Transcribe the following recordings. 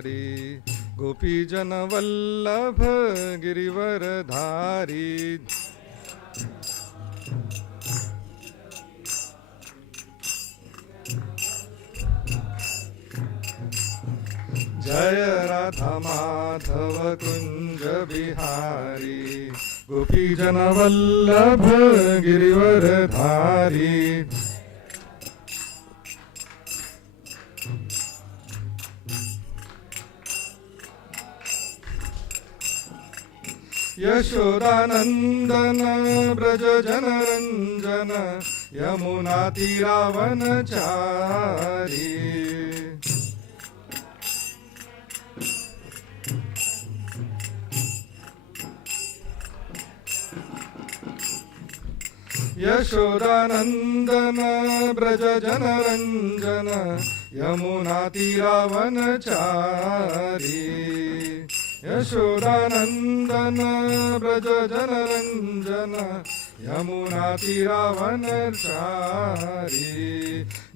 बिहारी गोपीजन वल्लभ गिरिवरधारी जय राधा माधव कुंज बिहारी गोपीजन वल्लभ गिरिवरधारी यशोदानंदन ब्रज जनरंजन यमुना तीरावनचारी यशोदानंदन ब्रज जनरंजन यमुना तीरावनचारी यशोदानंदन ब्रज जनरंजन यमुना तीरावनचारी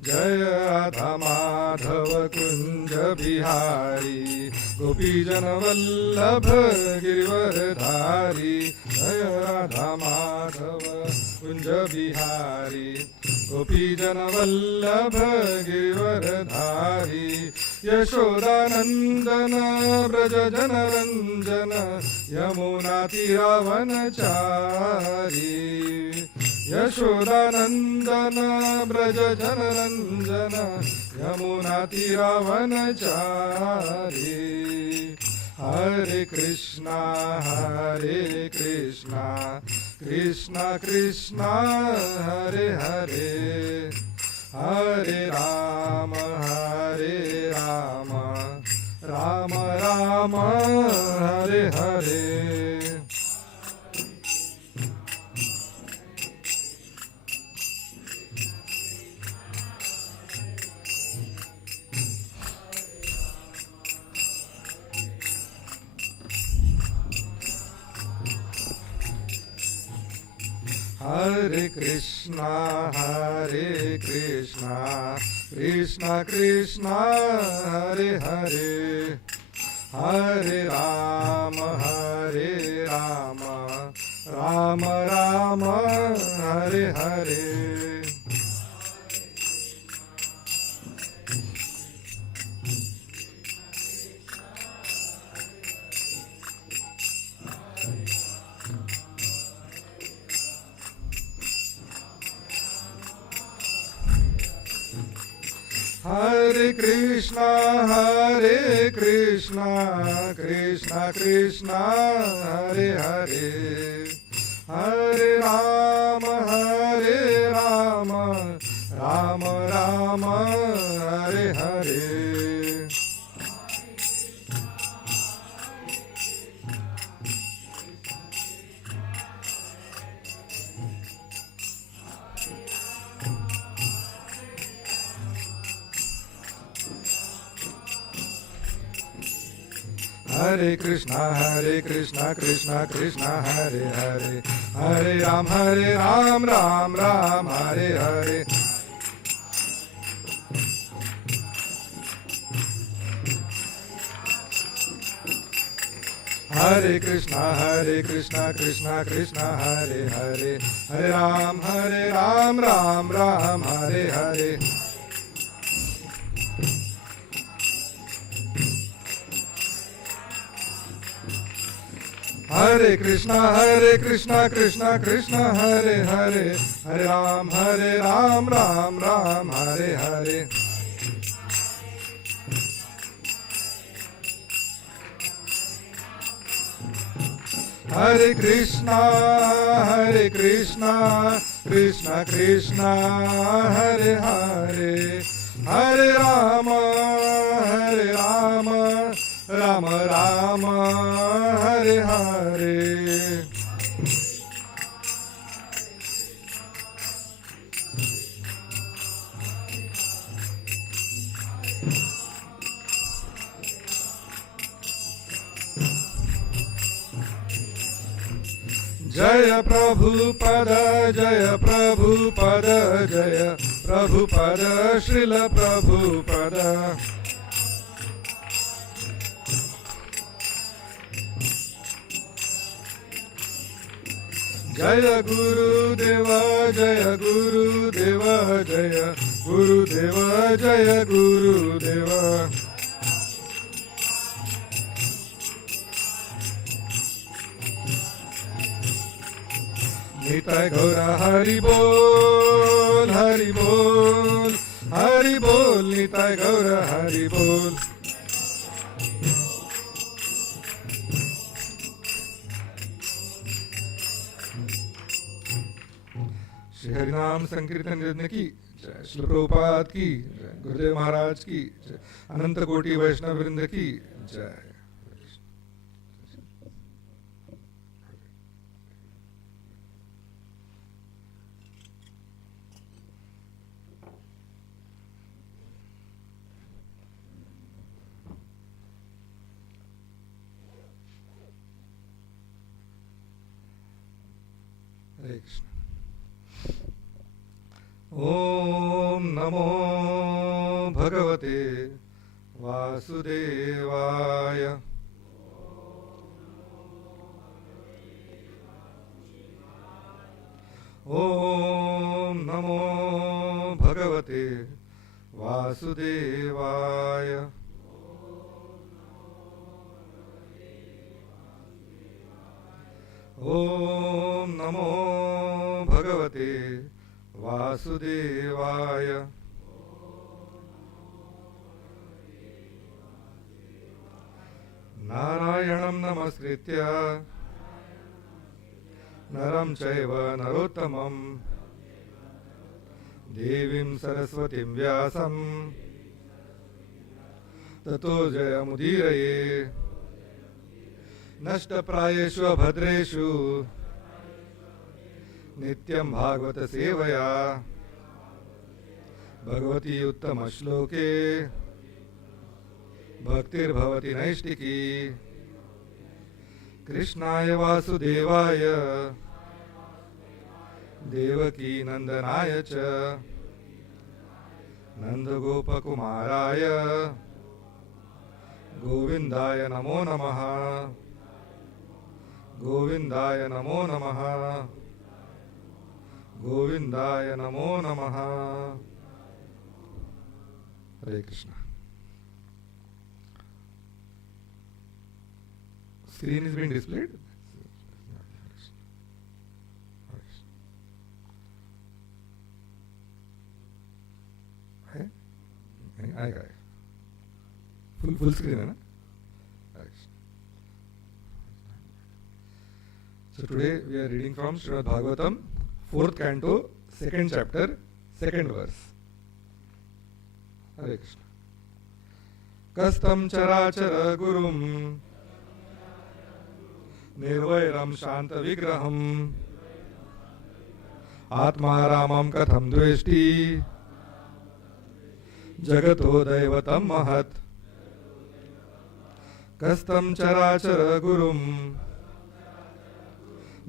जय राधा माधव कुंज बिहारी गोपीजन वल्लभ गिरिवरधारी जय राधा माधव कुंज बिहारी गोपीजन वल्लभ गिरिवरधारी यशोदानंदन ब्रज जनरंजन यमुना तीरावनचारी यशोदानंदन ब्रज जनरंजन यमुना तीरावनचारी हरे कृष्णा कृष्णा कृष्णा हरे हरे हरे राम राम राम हरे हरे हरे कृष्णा कृष्णा कृष्णा हरे हरे हरे राम राम राम हरे हरे हरे कृष्णा कृष्णा कृष्णा हरे हरे हरे राम राम राम हरे हरे हरे कृष्णा कृष्णा कृष्णा हरे हरे हरे राम राम राम हरे हरे हरे कृष्णा कृष्णा कृष्णा हरे हरे हरे राम राम राम हरे हरे हरे कृष्णा कृष्णा कृष्णा हरे हरे हरे राम राम राम हरे हरे हरे कृष्णा कृष्णा कृष्णा हरे हरे हरे राम राम राम हरे हरे जय प्रभुपद जय प्रभुपद जय प्रभुपद श्रील प्रभुपद जय गुरुदेव जय गुरुदेव जय गुरुदेव जय गुरुदेव निताय गौर हरि बोल हरि बोल हरि बोल निताय गौर हरि बोल श्री हरिनाम संकीर्तन यज्ञ की जय, श्री प्रभुपाद की जय, गुरुदेव महाराज की जय, अनंत कोटि वैष्णव वृंद की जय। हरे कृष्ण। ओम नमो भगवते वासुदेवाय। ओम नमो भगवते वासुदेवाय। ओम नमो भगवते वासुदेवाय। नारायणं नमस्कृत्य नरं चैव नरोत्तमं देवीं सरस्वतीं व्यासं ततो जयमुदीरये। नष्टप्रायेषु अभद्रेषु नित्यं भागवत सेवया भगवती उत्तम श्लोके भक्तिर्भवति नैष्टिकी। कृष्णाय वासुदेवाय देवकी नंदनाय च नंदगोपकुमाराय गोविंदाय नमो नमः। गोविंदाय नमो नमः। गोविंदाय नमो नमः। हरे Krishna. Screen is being displayed. है? आएगा फुल स्क्रीन है ना? So today we are reading from Srimad Bhagavatam, 4th canto, 2nd chapter, 2nd verse. Hare Krishna. Kastam charachara gurum निर्वैरं शांत विग्रहं आत्मा रामं कथं द्वेष्टि जगतो दैवतं महत्। कस्तं चराचर गुरुं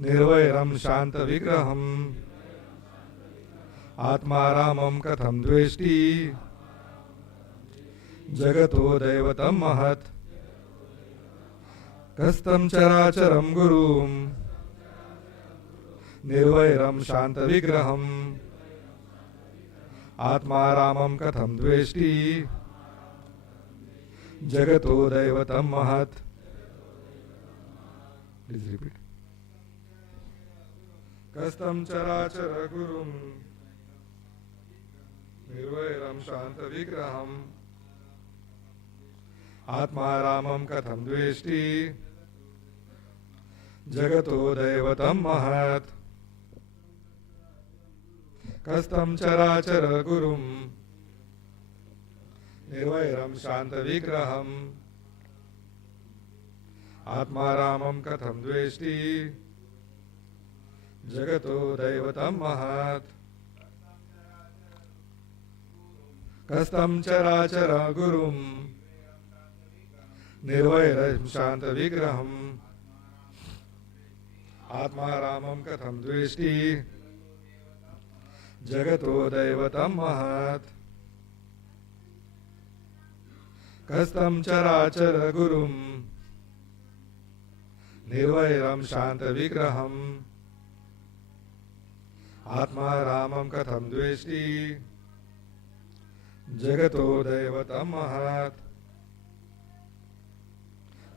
निर्वैरं शांत विग्रहं आत्मा रामं कथं द्वेष्टि जगतो दैवतं महत्। कस्तं चराचरं गुरुं निर्वैरं शांत विग्रहं आत्मा रामं कथं द्वेष्टि जगतो दैवतं महत्। Please repeat. कस्तं चराचर गुरुं निर्वैरं शांत विग्रहं आत्मा रामं कथं द्वेष्टि जगतो दैवतं महत्। कस्तं चराचर गुरुं निर्वैरं शांत विग्रहं आत्मा रामं कथं द्वेष्टि जगतो दैवतं महत्। कस्तं चराचर गुरुं निर्वैरं शांत विग्रहं आत्मा रामं कथं द्वेष्टि जगतो दैवतं महत्। कस्तं चराचर गुरुं निर्वैरं शांत विग्रहं आत्मा रामं कथं द्वेष्टि जगतो दैवतं महत्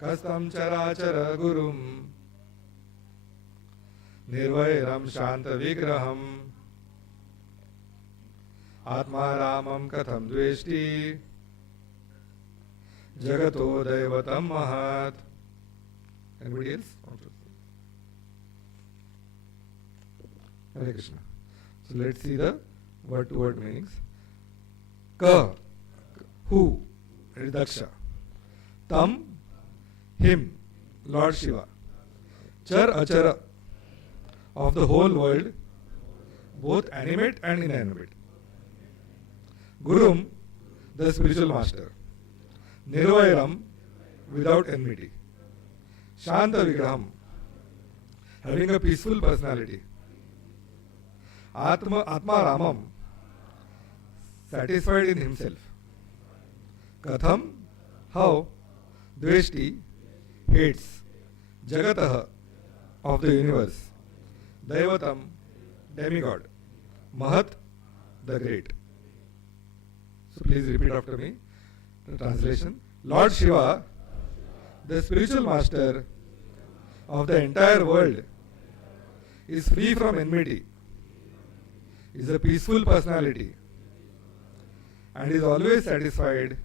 कस्तं चराचर गुरुं निर्वैरं शान्तविग्रहम् आत्मा रामं कथं द्वेष्टि जगतो दैवतं महत्. Anybody else? Hare Krishna. So let's see the word-to-word meanings. Ka, who, Daksha. Tam, him, Lord Shiva. Char achara, of the whole world, both animate and inanimate. Gurum, the spiritual master. Nirvairam, without enmity. Shanta Vigraham, having a peaceful personality. Atma Ramam, satisfied in himself. Katham, how. Dveshti, hates. Jagataha, of the universe. Daivatam, demigod. Mahat, the great. So please repeat after me. The translation. Lord Shiva, the spiritual master of the entire world, is free from enmity, is a peaceful personality, and is always satisfied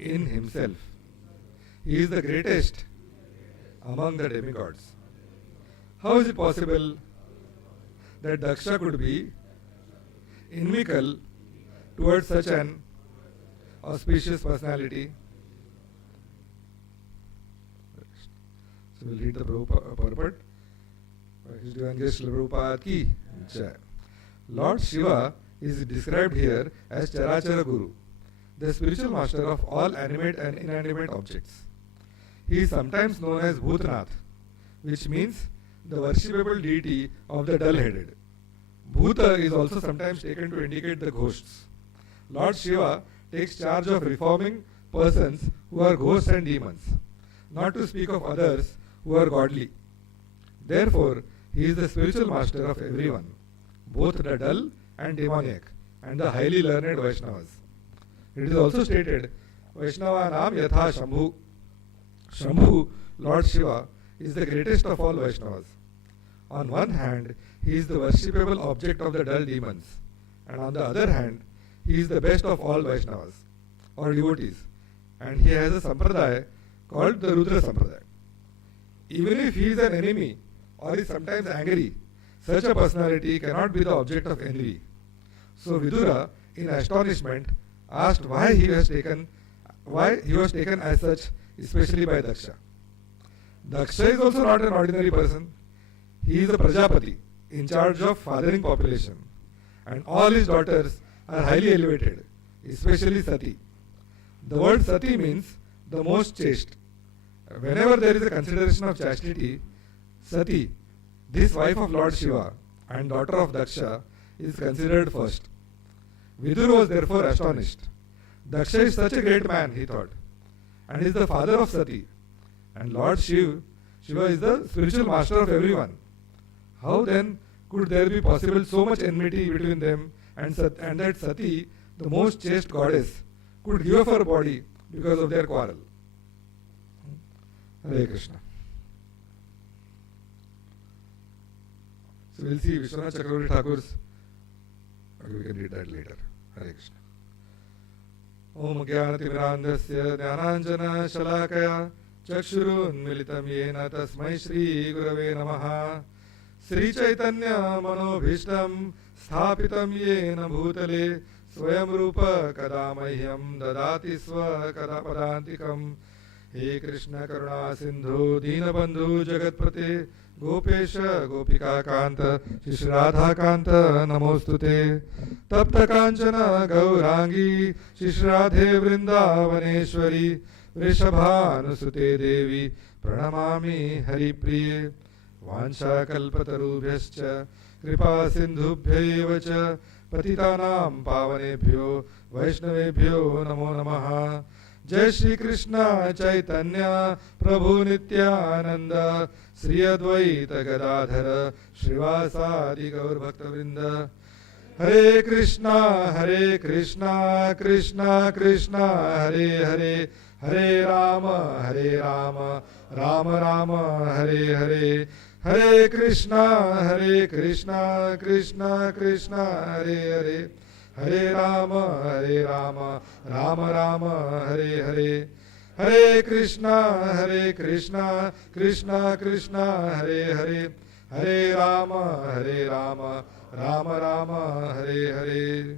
in himself. He is the greatest among the demigods. How is it possible that Daksha could be inimical towards such an auspicious personality? So we'll read the purport. His Divine Grace Srila Prabhupada ki Jai. Lord Shiva is described here as Charachara Guru, the spiritual master of all animate and inanimate objects. He is sometimes known as Bhutanath, which means the worshipable deity of the dull-headed. Bhuta is also sometimes taken to indicate the ghosts. Lord Shiva takes charge of reforming persons who are ghosts and demons, not to speak of others who are godly. Therefore, he is the spiritual master of everyone, both the dull and demoniac, and the highly learned Vaishnavas. It is also stated, Vaishnavanam yatha Shambhu. Shambhu, Lord Shiva, is the greatest of all Vaishnavas. On one hand, he is the worshipable object of the dull demons, and on the other hand, he is the best of all Vaishnavas, or devotees, and he has a sampradaya called the Rudra Sampradaya. Even if he is an enemy or is sometimes angry, such a personality cannot be the object of envy. So Vidura, in astonishment, asked why he was taken as such, especially by Daksha. Daksha is also not an ordinary person. He is a Prajapati, in charge of fathering population, and all his daughters are highly elevated, especially Sati. The word Sati means the most chaste. Whenever there is a consideration of chastity, Sati, this wife of Lord Shiva and daughter of Daksha, is considered first. Vidur was therefore astonished. Daksha is such a great man, he thought, and is the father of Sati, and Lord Shiva is the spiritual master of everyone. How then could there be possible so much enmity between them, and that Sati, the most chaste goddess, could give up her body because of their quarrel? Hare Krishna. So we'll see Vishwanath Chakravarti Thakur's. We can read that later. Hare Krishna. Om Jnanatirmirandasya Jnananjana Shalakaya Chakshurunmilitam Yena Tasmai Shri Gurave Namaha. Sri Chaitanya Manobhishtam Sthapitam Yena Bhutale Swayam Rupa Kadamahyam Dadati Swa Kadapadantikam. He Krishna Karuna Sindhu Deenabandhu Jagatpate Gopesha Gopika Kanta Shri Radha Kanta Namostute Tapta Kanchana Gaurangi Shri Radhe Vrindavaneshwari Vrishabhanusute Devi Pranamami Haripriye Vansha Kalpatarubhyascha Kripa Sindhubhya Cha Patitanam Pavanebhyo Vaishnavebhyo Namo Namaha. Jai Shri Krishna Chaitanya Prabhu Nityananda Sri Advaita Gadadhara Śrīvās Adi Gaur Bhakta Vrinda. Hare Krishna Krishna Krishna Hare Hare, Hare Rama Rama Rama Hare Hare. Hare Krishna Krishna Krishna Hare Hare, Hare Rama Rama Rama Hare Hare. Hare Krishna Krishna Krishna Hare Hare, Hare Rama Rama Rama Hare Hare.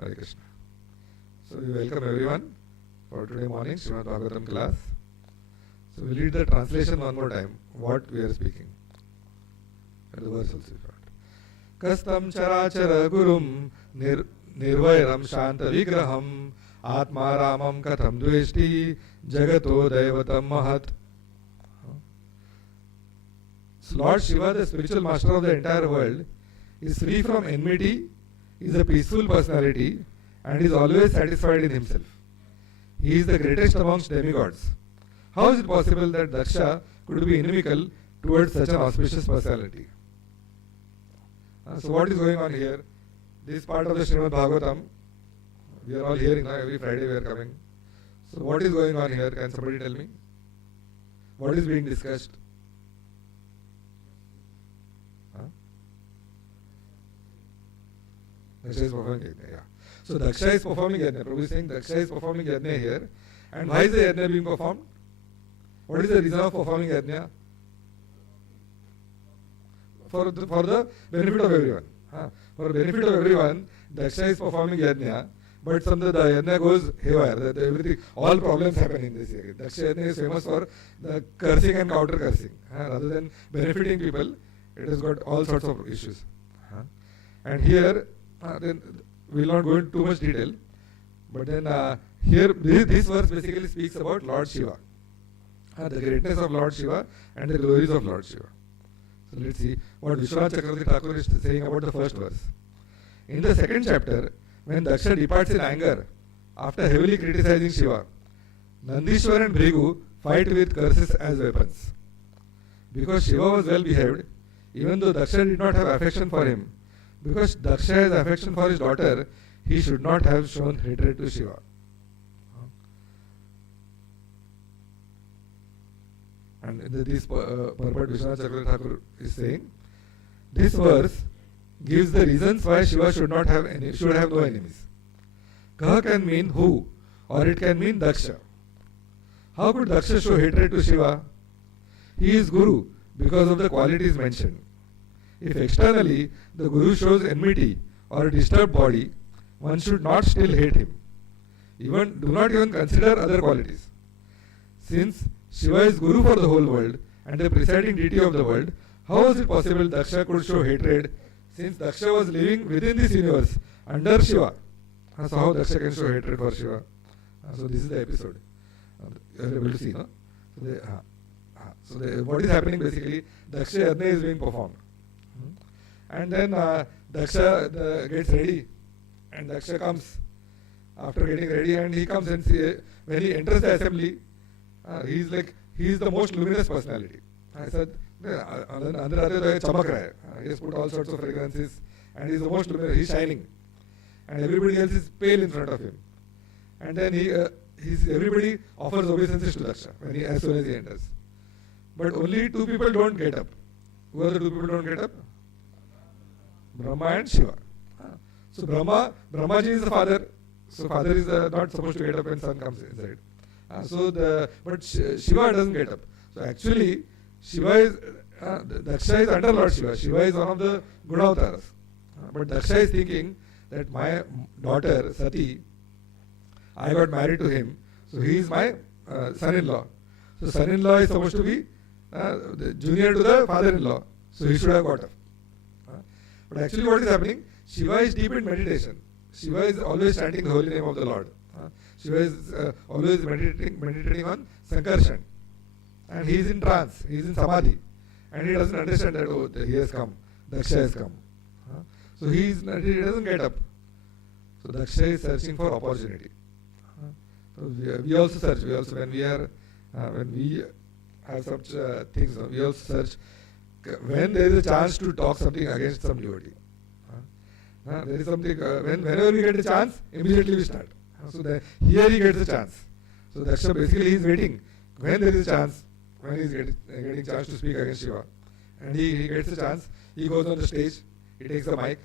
Hare Krishna. So we welcome everyone for today morning Srimad Bhagavatam class. So we'll read the translation one more time, what we are speaking. And the verse also. Kastam charachara gurum nirvairam shanta vigraham atma ramam katham dveshti jagato daivatam mahat. So Lord Shiva, the spiritual master of the entire world, is free from enmity, is a peaceful personality, and is always satisfied in himself. He is the greatest amongst demigods. How is it possible that Daksha could be inimical towards such an auspicious personality? So what is going on here? This part of the Srimad Bhagavatam, we are all hearing now, every Friday we are coming. So what is going on here? Can somebody tell me? What is being discussed? Daksha is performing yajna, yeah. So Daksha is performing yajna. Prabhu is saying Daksha is performing yajna here. And why is the yajna being performed? What is the reason of performing yajna? For the benefit of everyone. For the benefit of everyone, Daksha is performing yajna. But sometimes the yajna goes haywire. That everything, all problems happen in this area. Daksha yajna is famous for the cursing and counter cursing. Rather than benefiting people, it has got all sorts of issues. And here, then we will not go into too much detail. But then here, this verse basically speaks about Lord Shiva. The greatness of Lord Shiva and the glories of Lord Shiva. So let's see what Vishwanath Chakravarti Thakur is saying about the first verse. In the second chapter, when Daksha departs in anger, after heavily criticizing Shiva, Nandishwar and Bhrigu fight with curses as weapons. Because Shiva was well behaved, even though Daksha did not have affection for him, because Daksha has affection for his daughter, he should not have shown hatred to Shiva. And this purport Vishwanath Chakravarti Thakur is saying, this verse gives the reasons why Shiva should have no enemies. Kah can mean who, or it can mean Daksha. How could Daksha show hatred to Shiva? He is Guru because of the qualities mentioned. If externally the Guru shows enmity or a disturbed body, one should not still hate him. Do not even consider other qualities. Since Shiva is Guru for the whole world and the presiding deity of the world, how was it possible Daksha could show hatred, since Daksha was living within this universe under Shiva? So how Daksha can show hatred for Shiva? So this is the episode. You are able to see, no? So what is happening basically, Daksha yajna is being performed. And then Daksha gets ready, and Daksha comes after getting ready, and he comes and when he enters the assembly, he is the most luminous personality. I said, he has put all sorts of fragrances, and he is the most luminous. He is shining, and everybody else is pale in front of him. And then everybody offers obeisances to Daksha as soon as he enters. But only two people don't get up. Who are the two people who don't get up? Brahma and Shiva. So Brahmaji is the father. So father is not supposed to get up when son comes inside. But Shiva doesn't get up. So actually, Shiva is Daksha is under Lord Shiva. Shiva is one of the Gunavataras. But Daksha is thinking that my daughter Sati, I got married to him, so he is my son-in-law. So son-in-law is supposed to be junior to the father-in-law. So he should have got up. But actually what is happening? Shiva is deep in meditation. Shiva is always chanting the holy name of the Lord. Shiva is always meditating on Sankarshan. And he is in trance, he is in Samadhi. And he doesn't understand that, he has come, Daksha has come. So he doesn't get up. So Daksha is searching for opportunity. We also search. We also when we have such things, we also search when there is a chance to talk something against some devotee. There is something whenever we get a chance, immediately we start. So here he gets a chance. So Daksha basically he is waiting when there is a chance, when he is getting chance to speak against Shiva, and he gets a chance. He goes on the stage, he takes the mic.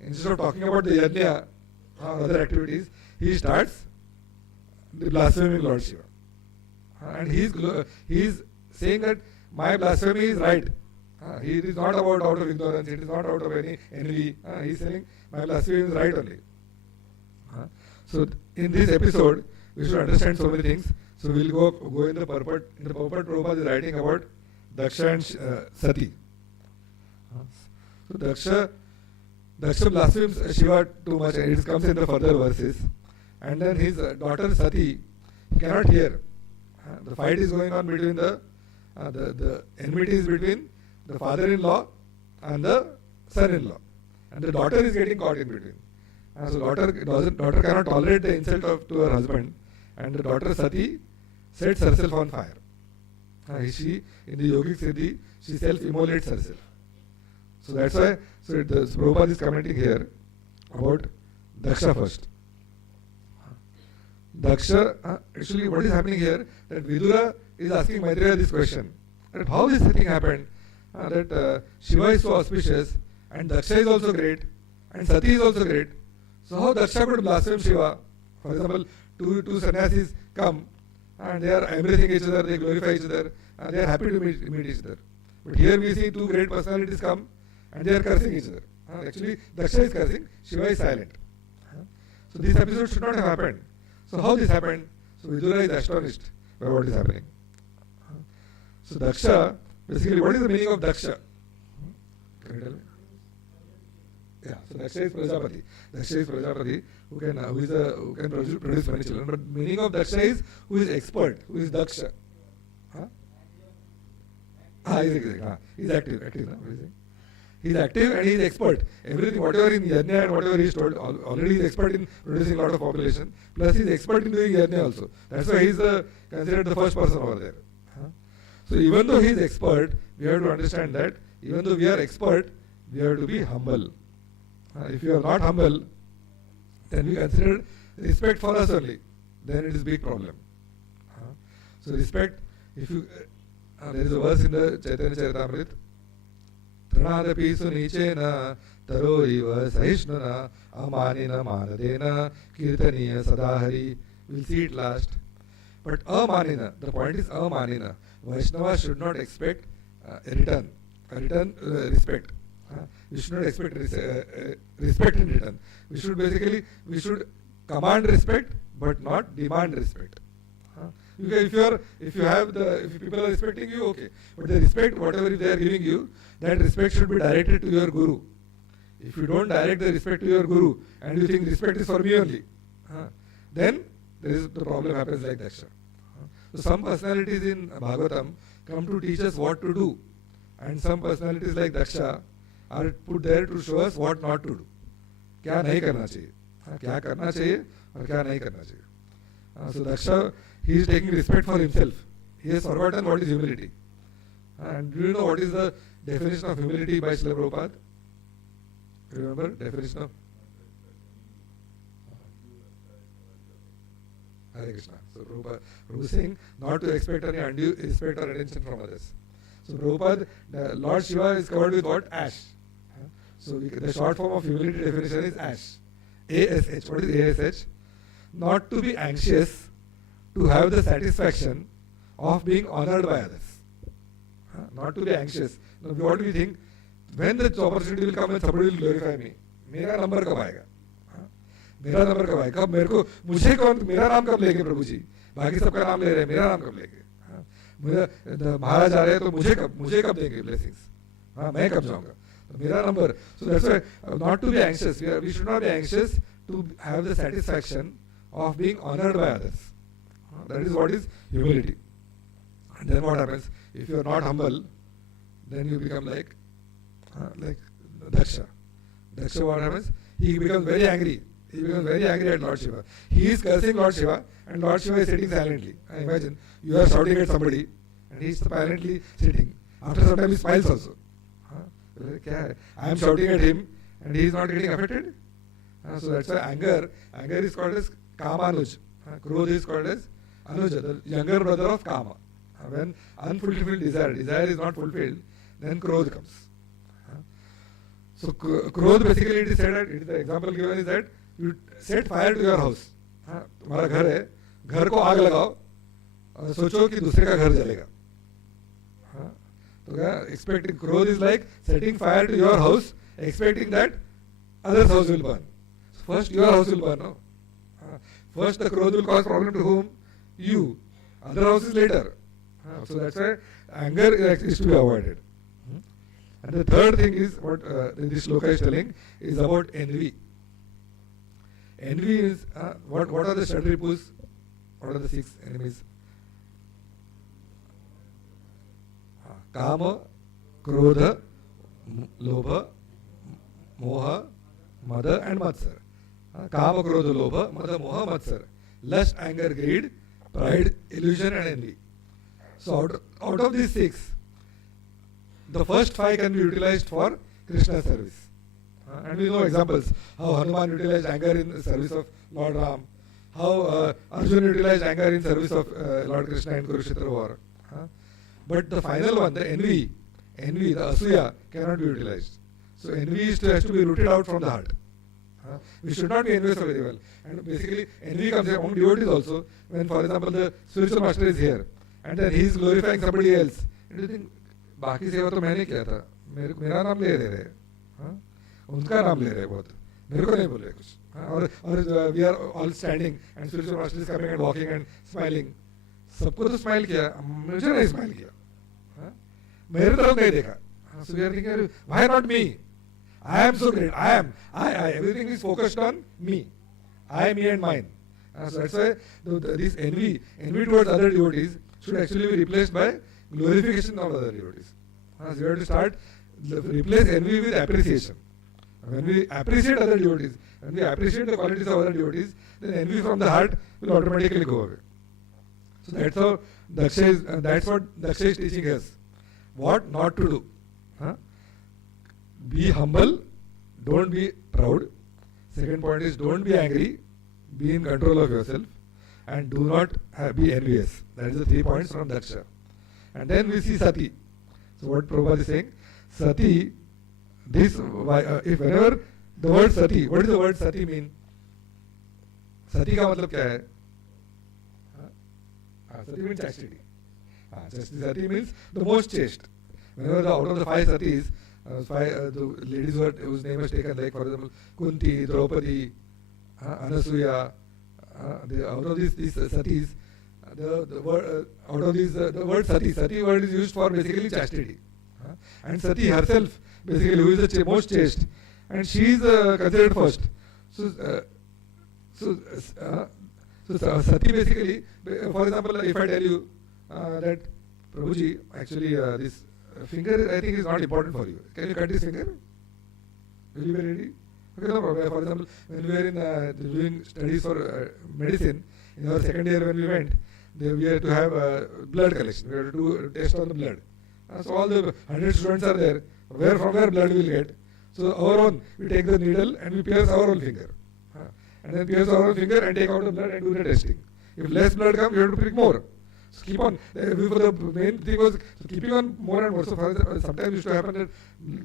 Instead of talking about the yajna or other activities, he starts blaspheming Lord Shiva. And he is saying that my blasphemy is right. It is not out of ignorance, it is not out of any envy. He is saying my blasphemy is right only. So in this episode, we should understand so many things. So we will go in the purport. In the purport, Prabhupada is writing about Daksha and Sati. So Daksha blasphemes Shiva too much, and it comes in the further verses. And then his daughter Sati cannot hear. The fight is going on between the enmity is between the father-in-law and the son-in-law, and the daughter is getting caught in between. So daughter cannot tolerate the insult to her husband, and the daughter Sati sets herself on fire. She in the yogic siddhi she self-immolates herself. So that's why. So Prabhupada is commenting here about Daksha first. Daksha, actually what is happening here, that Vidura is asking Maitreya this question, that how this thing happened, that Shiva is so auspicious, and Daksha is also great, and Sati is also great. So how Daksha could blaspheme Shiva? For example, two sannyasis come, and they are embracing each other, they glorify each other, and they are happy to meet each other. But here we see two great personalities come, and they are cursing each other. Actually, Daksha is cursing, Shiva is silent. So this episode should not have happened. So how this happened? So Vidura is astonished by what is happening. So Daksha, basically what is the meaning of Daksha? Can you tell me? Yeah, so Daksha is Prajapati. Daksha is Prajapati who can produce many children. But meaning of Daksha is who is expert, who is Daksha. He's active. He's active and he's expert. Everything, whatever in yajna and whatever he's told, already he's expert in producing a lot of population. Plus he's expert in doing yajna also. That's why he's considered the first person over there. So even though he's expert, we have to understand that even though we are expert, we have to be humble. If you are not humble, then we consider respect for us only. Then it is a big problem. So respect, if you, there is a verse in the Chaitanya Charitamrita, Trinadapi sunichena taro iva sahishnuna amanina manadena kirtaniya sadahari. We'll see it last. But amanina, the point is amanina. Vaishnava should not expect a return respect. We should not expect respect in return. We should command respect but not demand respect. If people are respecting you, okay. But the respect, whatever they are giving you, that respect should be directed to your guru. If you don't direct the respect to your guru and you think respect is for me only, then the problem happens like Daksha. So some personalities in Bhagavatam come to teach us what to do, and some personalities like Daksha are put there to show us what not to do. क्या नहीं करना चाहिए, क्या करना चाहिए और क्या नहीं करना चाहिए. So Daksha, he is taking respect for himself. He has forgotten what is humility. And do you know what is the definition of humility by Srila Prabhupada? Remember definition of Hare Krishna. So Prabhupada is saying not to expect any undue respect or attention from others. So Prabhupada, Lord Shiva is covered with what? Ash. So the short form of humility definition is ash. ASH. What is ASH? Not to be anxious to have the satisfaction of being honored by others. Not to be anxious. Now, what do we think? When the opportunity will come and somebody will glorify me, मेरा number कब आएगा? मेरा number कब आएगा? कब मेरे को मुझे कौन मेरा नाम कब लेंगे प्रभु जी? बाकी सबका नाम ले रहे हैं, मेरा नाम कब लेंगे? महाराज आ रहे हैं तो मुझे कब देंगे blessings? मैं कब जाऊंगा? मेरा number. So that's why not to be anxious. We should not be anxious to have the satisfaction of being honored by others. That is what is humility. And then what happens? If you are not humble, then you become like Daksha. Daksha, what happens? He becomes very angry. He becomes very angry at Lord Shiva. He is cursing Lord Shiva, and Lord Shiva is sitting silently. Imagine, you are shouting at somebody, and he is silently sitting. After some time, he smiles also. I am shouting at him, and he is not getting affected. So that's why anger is called as Kama Anuj. Krodha is called as Anuja, the younger brother of Kama. When unfulfilled desire is not fulfilled, then Krodha comes. So Krodha, basically it is said that, the example given is that you set fire to your house. तुम्हारा घर है, घर को आग लगाओ और सोचो कि दूसरे का घर जलेगा. तो क्या expecting, Krodha is like setting fire to your house, expecting that others' house will burn. So first your house will burn. No? First the Krodha will cause problem to whom? You. Other houses later. So that's why anger is to be avoided. And the third thing is what this shloka is telling is about envy. Envy is what are the Shadripus? What are the 6 enemies? Kama, Krodha, Lobha, Moha, Mada and Matsar. Kama, Krodha, Lobha, Mada, Moha, Matsar. Lust, anger, greed, pride, illusion and envy. So out of these 6, the first 5 can be utilized for Krishna service. And we know examples, how Hanuman utilized anger in the service of Lord Ram, how Arjuna utilized anger in service of Lord Krishna in Kurukshetra war. But the final one, the envy, the asuya, cannot be utilized. So envy has to be rooted out from the heart. We should not be envious of very well. And basically, envy comes among devotees also, when, for example, the spiritual master is here, and then he is glorifying somebody else. And you think, बाकी सेवा तो मैंने किया था, मेरा नाम ले रहे हैं, उनका नाम ले रहे हैं बहुत, मेरे को नहीं बोल रहे कुछ. और we are all standing, and spiritual master is coming and walking and smiling. सबको तो स्माइल किया, मुझे नहीं स्माइल किया, मेरे तरफ नहीं देखा. So we are thinking, why not me? I am so great. I. Everything is focused on me. I, me and mine. So that's why this envy towards other devotees should actually be replaced by glorification of other devotees. So you have to start, replace envy with appreciation. When we appreciate other devotees, when we appreciate the qualities of other devotees, then envy from the heart will automatically go away. So that's how that's what Daksha is teaching us. What not to do. Be humble, don't be proud. Second point is, don't be angry, be in control of yourself, and do not be envious. That is the 3 points from Daksha. And then we see Sati. So what Prabhupada is saying, Sati, if whenever the word Sati, what does the word Sati mean? Sati का मतलब क्या है? Sati means chastity. Sati means the most chaste. Whenever out of the 5 Satis, the ladies whose name is taken, like for example Kunti, Draupadi, Anasuya, out of these Satis, the word Sati word is used for basically chastity. And Sati herself, basically, who is the most chaste, and she is considered first. So Sati basically, for example, if I tell you that Prabhuji, actually this finger I think is not important for you. Can you cut this finger? Will you be ready? Okay, no problem. For example, when we were in doing studies for medicine, in our second year when we went, we had to have blood collection. We had to do a test on the blood. So all the 100 students are there. From where blood will get? So our own, we take the needle and we pierce our own finger. And then pierce our own finger and take out the blood and do the testing. If less blood comes, you have to prick more. So keep on. The main thing was keeping on more and more. So sometimes it used to happen that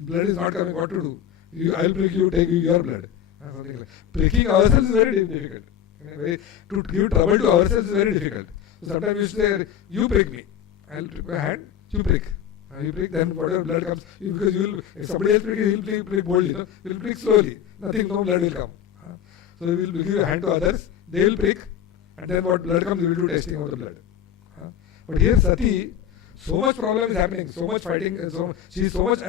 blood is not coming. What to do? I will prick you, take your blood. Pricking ourselves is very difficult. To give trouble to ourselves is very difficult. So sometimes we used to say, you prick me. I will prick my hand, you prick. You prick, then whatever blood comes, because if somebody else pricks, he will prick boldly. No? He will prick slowly. No blood will come. So we will give a hand to others, they will prick, and then what blood comes, we will do testing of the blood. But here Sati, so much problem is happening, so much fighting, she is so much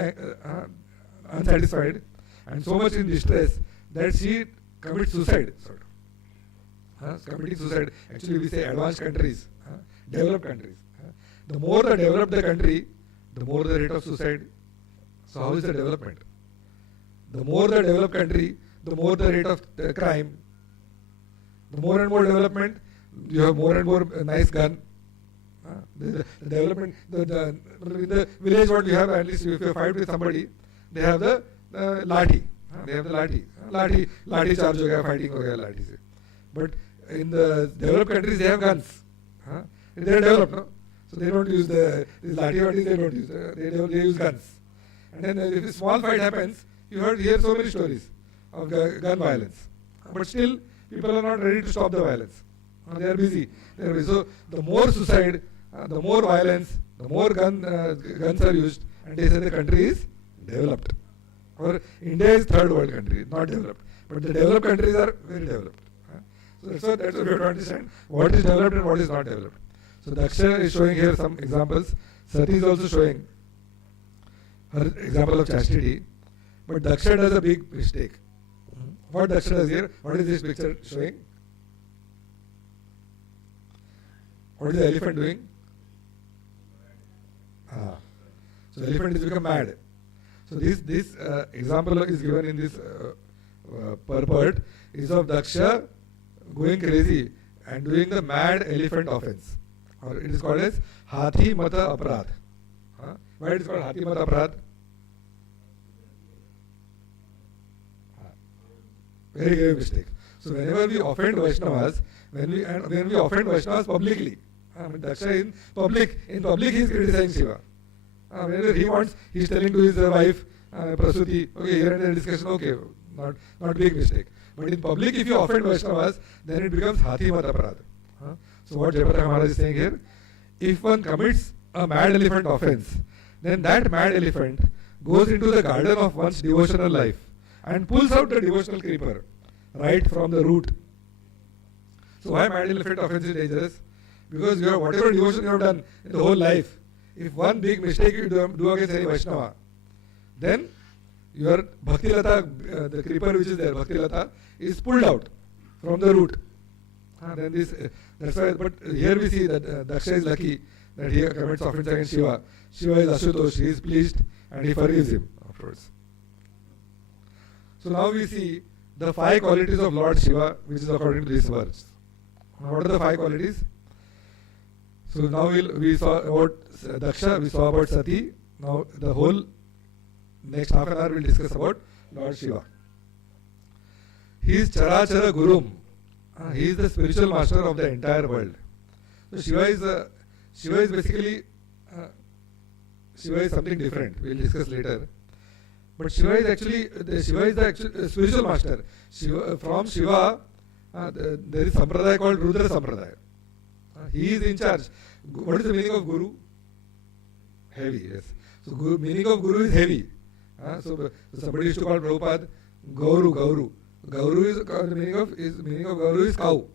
unsatisfied and so much in distress that she commits suicide. Committing suicide, actually we say advanced countries, developed countries. The more the developed the country, the more the rate of suicide. So how is the development? The more the developed country, the more the rate of crime, The more and more development, you have more and more nice gun. The development, in the village what we have, at least if you fight with somebody, they have the lathi. They have the lathi. Lathi charge ho gaya, fighting ho gaya lathi se. But in the developed countries, they have guns. They are developed, no? So they don't use these lathi, they don't use. They use guns. And then if a small fight happens, you hear so many stories of gun violence. But still, people are not ready to stop the violence. They are busy. So the more suicide, the more violence, the more guns are used, and they say the country is developed. Or India is third world country, not developed. But the developed countries are very developed. So that's what we have to understand what is developed and what is not developed. So Daksha is showing here some examples. Sati is also showing her example of chastity. But Daksha does a big mistake. What Daksha does here? What is this picture showing? What is the elephant doing? So the elephant has become mad. So this example is given in this purport is of Daksha going crazy and doing the mad elephant offense. Or it is called as Hathi Mata Aparadh. Why it is called Hathi Mata Aparadh? Very grave mistake. So whenever we offend Vaishnavas, when we offend Vaishnavas publicly, Daksha in public he is criticizing Shiva. Whenever he wants, he is telling to his wife, Prasuti, okay, here and there discussion, okay, not big mistake. But in public, if you offend Vaishnavas, then it becomes Hathi Mata Aparadh. So what Jayapataka Maharaj is saying here, if one commits a mad elephant offense, then that mad elephant goes into the garden of one's devotional life and pulls out the devotional creeper right from the root. So why mad elephant offense is dangerous? Because whatever devotion you have done in the whole life, if one big mistake you do against any Vaishnava, then your Bhakti Lata, the creeper which is there, Bhakti Lata, is pulled out from the root. That's why. But here we see that Daksha is lucky that he commits offense against Shiva. Shiva is Ashutosh, he is pleased and he forgives him afterwards. So now we see the 5 qualities of Lord Shiva, which is according to this verse. Now what are the 5 qualities? So now we saw about Daksha, we saw about Sati. Now the whole next half an hour we'll discuss about Lord Shiva. He is Charachara Gurum. He is the spiritual master of the entire world. So Shiva is basically Shiva is something different. We'll discuss later. But Shiva is the actual spiritual master. From Shiva, there is sampradaya called Rudra Sampradaya. He is in charge. What is the meaning of Guru? Heavy, yes. So meaning of Guru is heavy. So somebody used to call Prabhupada Gauru. Gauru is the meaning of Gauru is cow.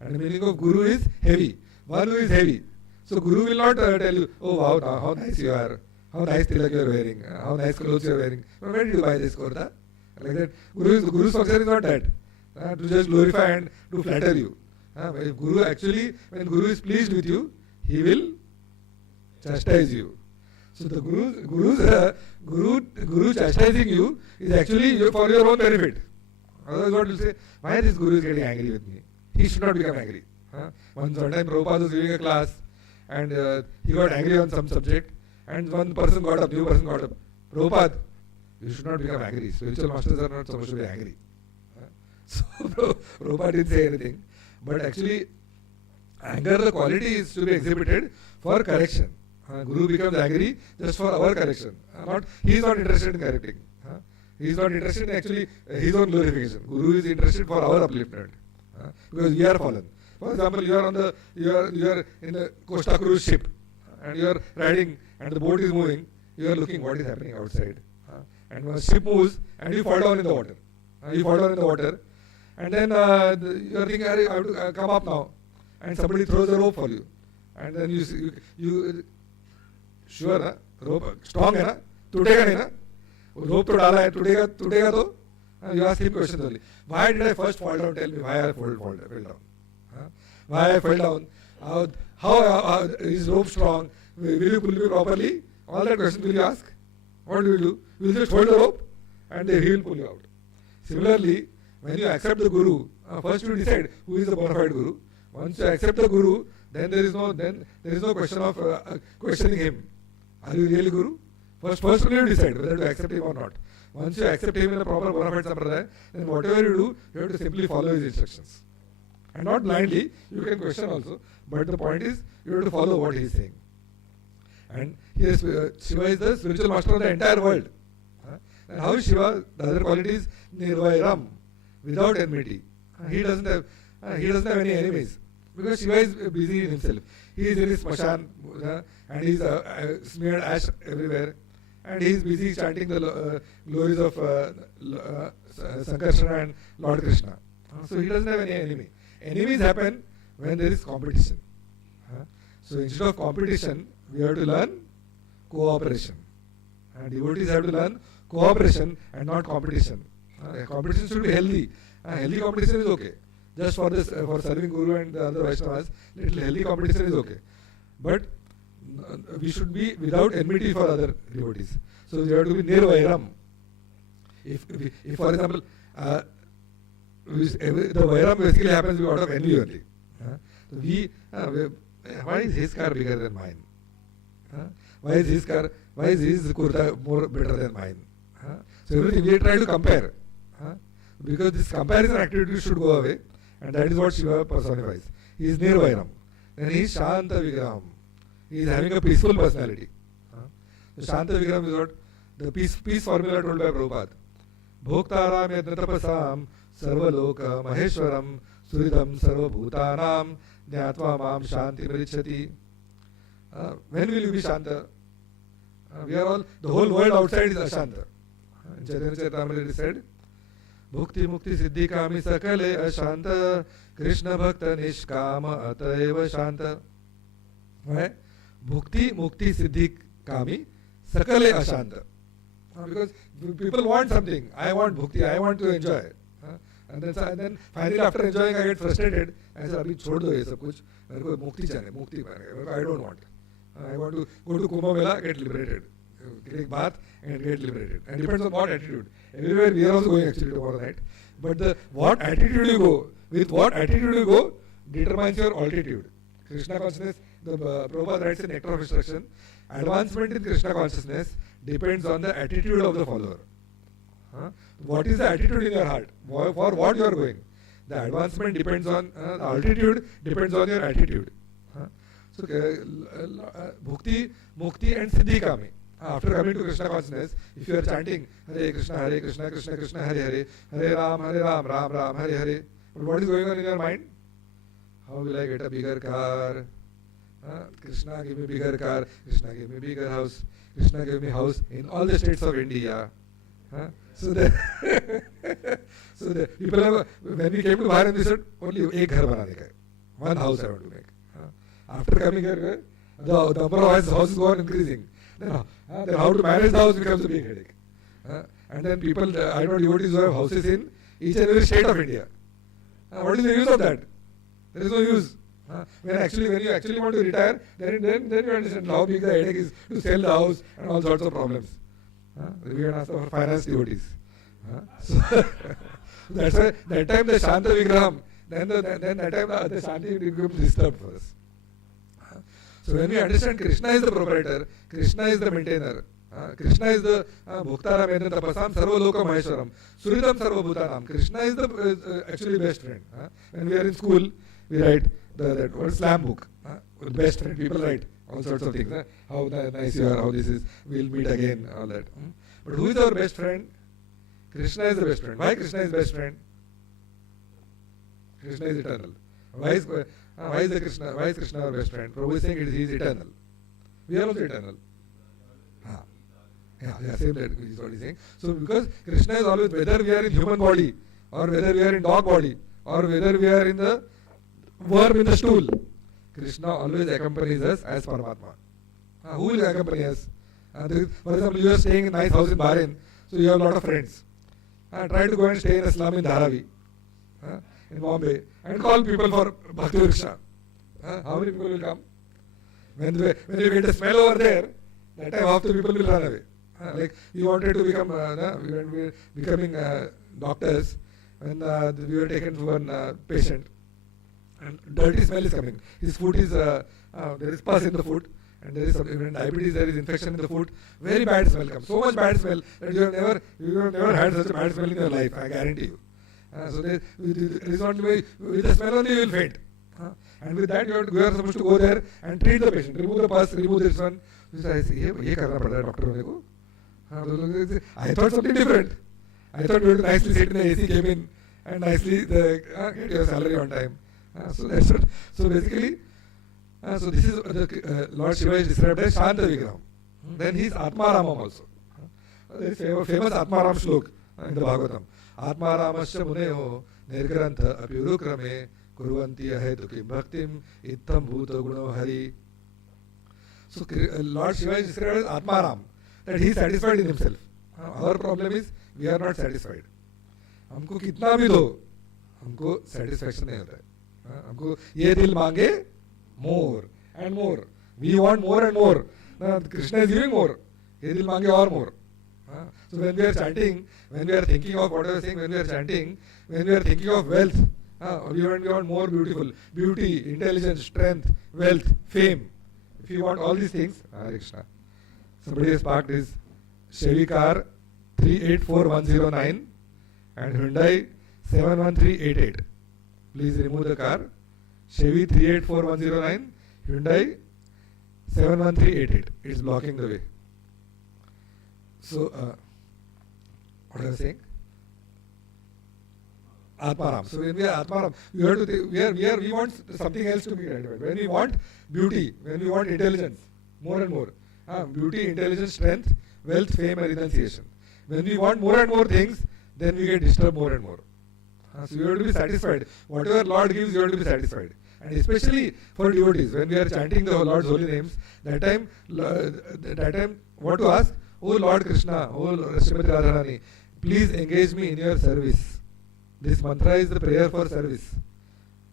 And the meaning of Guru is heavy. One who is heavy. So Guru will not tell you, oh wow, how nice you are, how nice tilak you are wearing, how nice clothes you are wearing. Where did you buy this kurta? Like that. Guru's function is not that. To just glorify and to flatter you. When Guru is pleased with you, he will chastise you. So the Guru chastising you is actually for your own benefit. Otherwise, what will say? Why this Guru is getting angry with me? He should not become angry. One time Prabhupada was giving a class and he got angry on some subject, and new person got up. Prabhupada, you should not become angry. Spiritual masters are not supposed to be angry. So Prabhupada didn't say anything. But actually, anger, the quality is to be exhibited for correction. Guru becomes angry just for our correction. He is not interested in correcting. He is not interested in actually his own glorification. Guru is interested for our upliftment. Because we are fallen. For example, you are in a Costa cruise ship and you are riding and the boat is moving. You are looking what is happening outside. And when the ship moves and you fall down in the water. And then you are thinking, I have to come up now. And somebody throws a rope for you. And then you sure na? Rope strong hai na? Tudega nahi na? Rope to dala hai, tudega to? You ask him questions only. Why did I first fall down? Tell me why I fell down. Why I fell down? How is rope strong? Will you pull me properly? All that questions will you ask? What will you do? You will just hold the rope and he will pull you out. Similarly, when you accept the Guru, First you decide who is the bona fide guru. Once you accept the guru, then there is no question of questioning him. Are you really guru? First you decide whether to accept him or not. Once you accept him in a proper bona fide sampradaya, then whatever you do, you have to simply follow his instructions. And not blindly, you can question also, but the point is, you have to follow what he is saying. And here Shiva is the spiritual master of the entire world. And how is Shiva? The other quality is Nirvairam, without enmity. He doesn't have any enemies, because Shiva is busy in himself. He is in his smashan, and he is smeared ash everywhere, and he is busy chanting the glories of Sankarsana and Lord Krishna. So he doesn't have any enemy. Enemies happen when there is competition. So instead of competition, we have to learn cooperation. And devotees have to learn cooperation and not competition. Competition should be healthy. Healthy competition is okay. Just for this, for serving Guru and the other Vaishnavas, little healthy competition is okay. But we should be without enmity for other devotees. So we have to be nirvairam. If for example, the vairam basically happens out of envy only. Why is his car bigger than mine? Why is his kurta more better than mine? So everything we try to compare. Because this comparison activity should go away, and that is what Shiva personifies. He is nirvairam. Then he is Shanta Vigraham. He is having a peaceful personality. The Shanta Vigraham is what? The peace formula told by Prabhupada. Bhoktaram yadnatapasam sarvaloka maheshwaram suridam sarvabhutanam jnatva mam shanti pradichyati. When will you be Shanta? The whole world outside is Ashanta. In Chaitanya Charitamrita it said, Bhukti Mukti Siddhi Kami Sakale Ashanta Krishna Bhakta Nishkama Ataiva Shanta. Why? Bhukti Mukti Siddhi Kami Sakale Ashanta. Because people want something. I want bhukti, I want to enjoy. And then finally after enjoying I get frustrated. I say, Abhi chhod do ye sab kuch. Mere ko mukti chahne, mukti maange. I don't want. I want to go to Kumbh Mela, get liberated. Take bath and get liberated. And depends on what attitude. Everywhere we are also going actually tomorrow night. But what attitude you go, with what attitude you go, determines your altitude. Krishna consciousness, the Prabhupada writes in Nectar of Instruction, advancement in Krishna consciousness depends on the attitude of the follower. What is the attitude in your heart? For what you are going? The advancement depends on, the altitude depends on your attitude. So, Bhukti, Mukti and Siddhi Kami. After coming to Krishna consciousness, if you are chanting Hare Krishna, Krishna Krishna, Hare Hare, Hare Ram, Ram Ram, Hare Hare, but what is going on in your mind? How will I get a bigger car? Krishna give me bigger car, Krishna give me bigger house, Krishna give me house in all the states of India. So the people have, when we came to Bharat, we said only ek ghar banane ka hai. One house I want to make. After coming here, the number of houses go on increasing. Then how to manage the house becomes a big headache. And then people, I know devotees who have houses in each and every state of India. What is the use of that? There is no use. When you actually want to retire, then you understand how big the headache is to sell the house and all sorts of problems. We can ask for finance devotees. So that's why that time the Shanta Vigraham, then that time the Shanti becomes disturbed for us. So when we understand Krishna is the proprietor, Krishna is the maintainer, Krishna is the Bhoktaram Yadna Tapasam Sarva Loka Maheshwaram, Suridam Sarva Bhutanam. Krishna is the actually best friend. When we are in school, we write that slam book. Best friend, people write all sorts of things. How nice you are, how this is, we'll meet again, all that. But who is our best friend? Krishna is the best friend. Why Krishna is best friend? Krishna is eternal. Why is Krishna our best friend? Prabhu is saying he is eternal. We are also eternal. Same that is what he is saying. So because Krishna is always, whether we are in human body, or whether we are in dog body, or whether we are in the worm in the stool, Krishna always accompanies us as Paramatma. Who will accompany us? For example, you are staying in a nice house in Bahrain, so you have a lot of friends. Try to go and stay in a slum in Dharavi, in Bombay, and call people for Bhakti Vriksha. How many people will come? When you get a smell over there, that time half the people will run away. Like you wanted to become, becoming doctors, when we were taken to one patient, and dirty smell is coming. His food is, there is pus in the food, and there is some diabetes, there is infection in the food. Very bad smell comes. So much bad smell that you have never had such a bad smell in your life, I guarantee you. So with the smell only you will faint. And with that you are supposed to go there and treat the patient, remove the pus, remove this one. So I say, ये करना पड़ रहा है doctor को. I thought something different. I thought you would nicely sit in the AC cabin and nicely get your salary on time. So that's what. So basically, so this is the Lord Shiva is described as Shanta Vigraham. Then he is Atmaramam also. There is famous Atmaram shlok in the Bhagavatam. Atmaramasya muneho nirgrantha apyurukrame kurvanti ahetukim bhaktim ittam bhuta guno hari. So Lord Shiva is described as Atmaram, that he is satisfied in himself. Our problem is we are not satisfied. हमको कितना भी दो, हमको satisfaction नहीं होता है. हमको ये दिल मांगे more and more. We want more and more. Krishna is giving more. ये दिल मांगे और more. So when we are chanting, when we are thinking of what I was saying, when we are chanting, when we are thinking of wealth, we want more beautiful, beauty, intelligence, strength, wealth, fame. If you want all these things, Hare Krishna. Somebody has parked his Chevy car 384109 and Hyundai 71388. Please remove the car. Chevy 384109, Hyundai 71388. It's blocking the way. So, what was I saying? Atmaram. So when we are Atmaram, we have to think, we want something else to be gratified. When we want beauty, when we want intelligence, more and more. Beauty, intelligence, strength, wealth, fame and renunciation. When we want more and more things, then we get disturbed more and more. So you have to be satisfied. Whatever Lord gives, you have to be satisfied. And especially for devotees, when we are chanting the Lord's holy names, that time what to ask? Oh Lord Krishna, oh Srimati Radharani, please engage me in your service. This mantra is the prayer for service.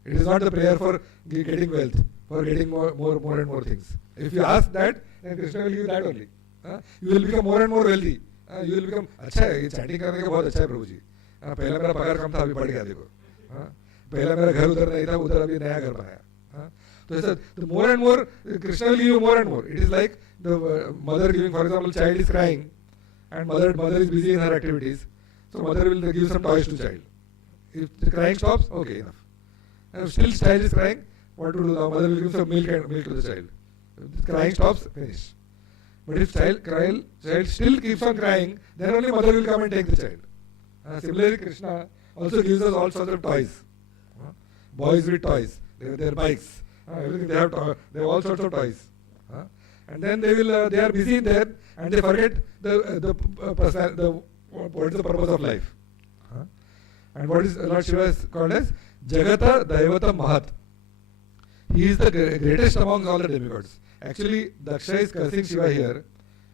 It is not the prayer for getting wealth, for getting more and more things. If you ask that, then Krishna will give that only. You will become more and more wealthy. You will become, अच्छा है, ये chanting करने का बहुत अच्छा है प्रभु जी. पहला मेरा पगार कम था, अभी बढ़ गया देखो. पहला मेरा घर उधर नहीं था, उधर अभी नया घर बनाया. So ऐसा, the more and more, Krishna will give you more and more. It is like the mother giving, for example, child is crying, and mother is busy in her activities. So mother will give some toys to child. If the crying stops, okay, enough. And if still child is crying, what to do now? Mother will give some milk to the child. If the crying stops, finish. But if child still keeps on crying, then only mother will come and take the child. Similarly, Krishna also gives us all sorts of toys. Boys with toys, their bikes, everything they have all sorts of toys. And then they are busy in there and they forget what is the purpose of life. And what is Lord Shiva is called as Jagata Daivata Mahat. He is the greatest amongst all the demigods. Actually, Daksha is cursing Shiva here,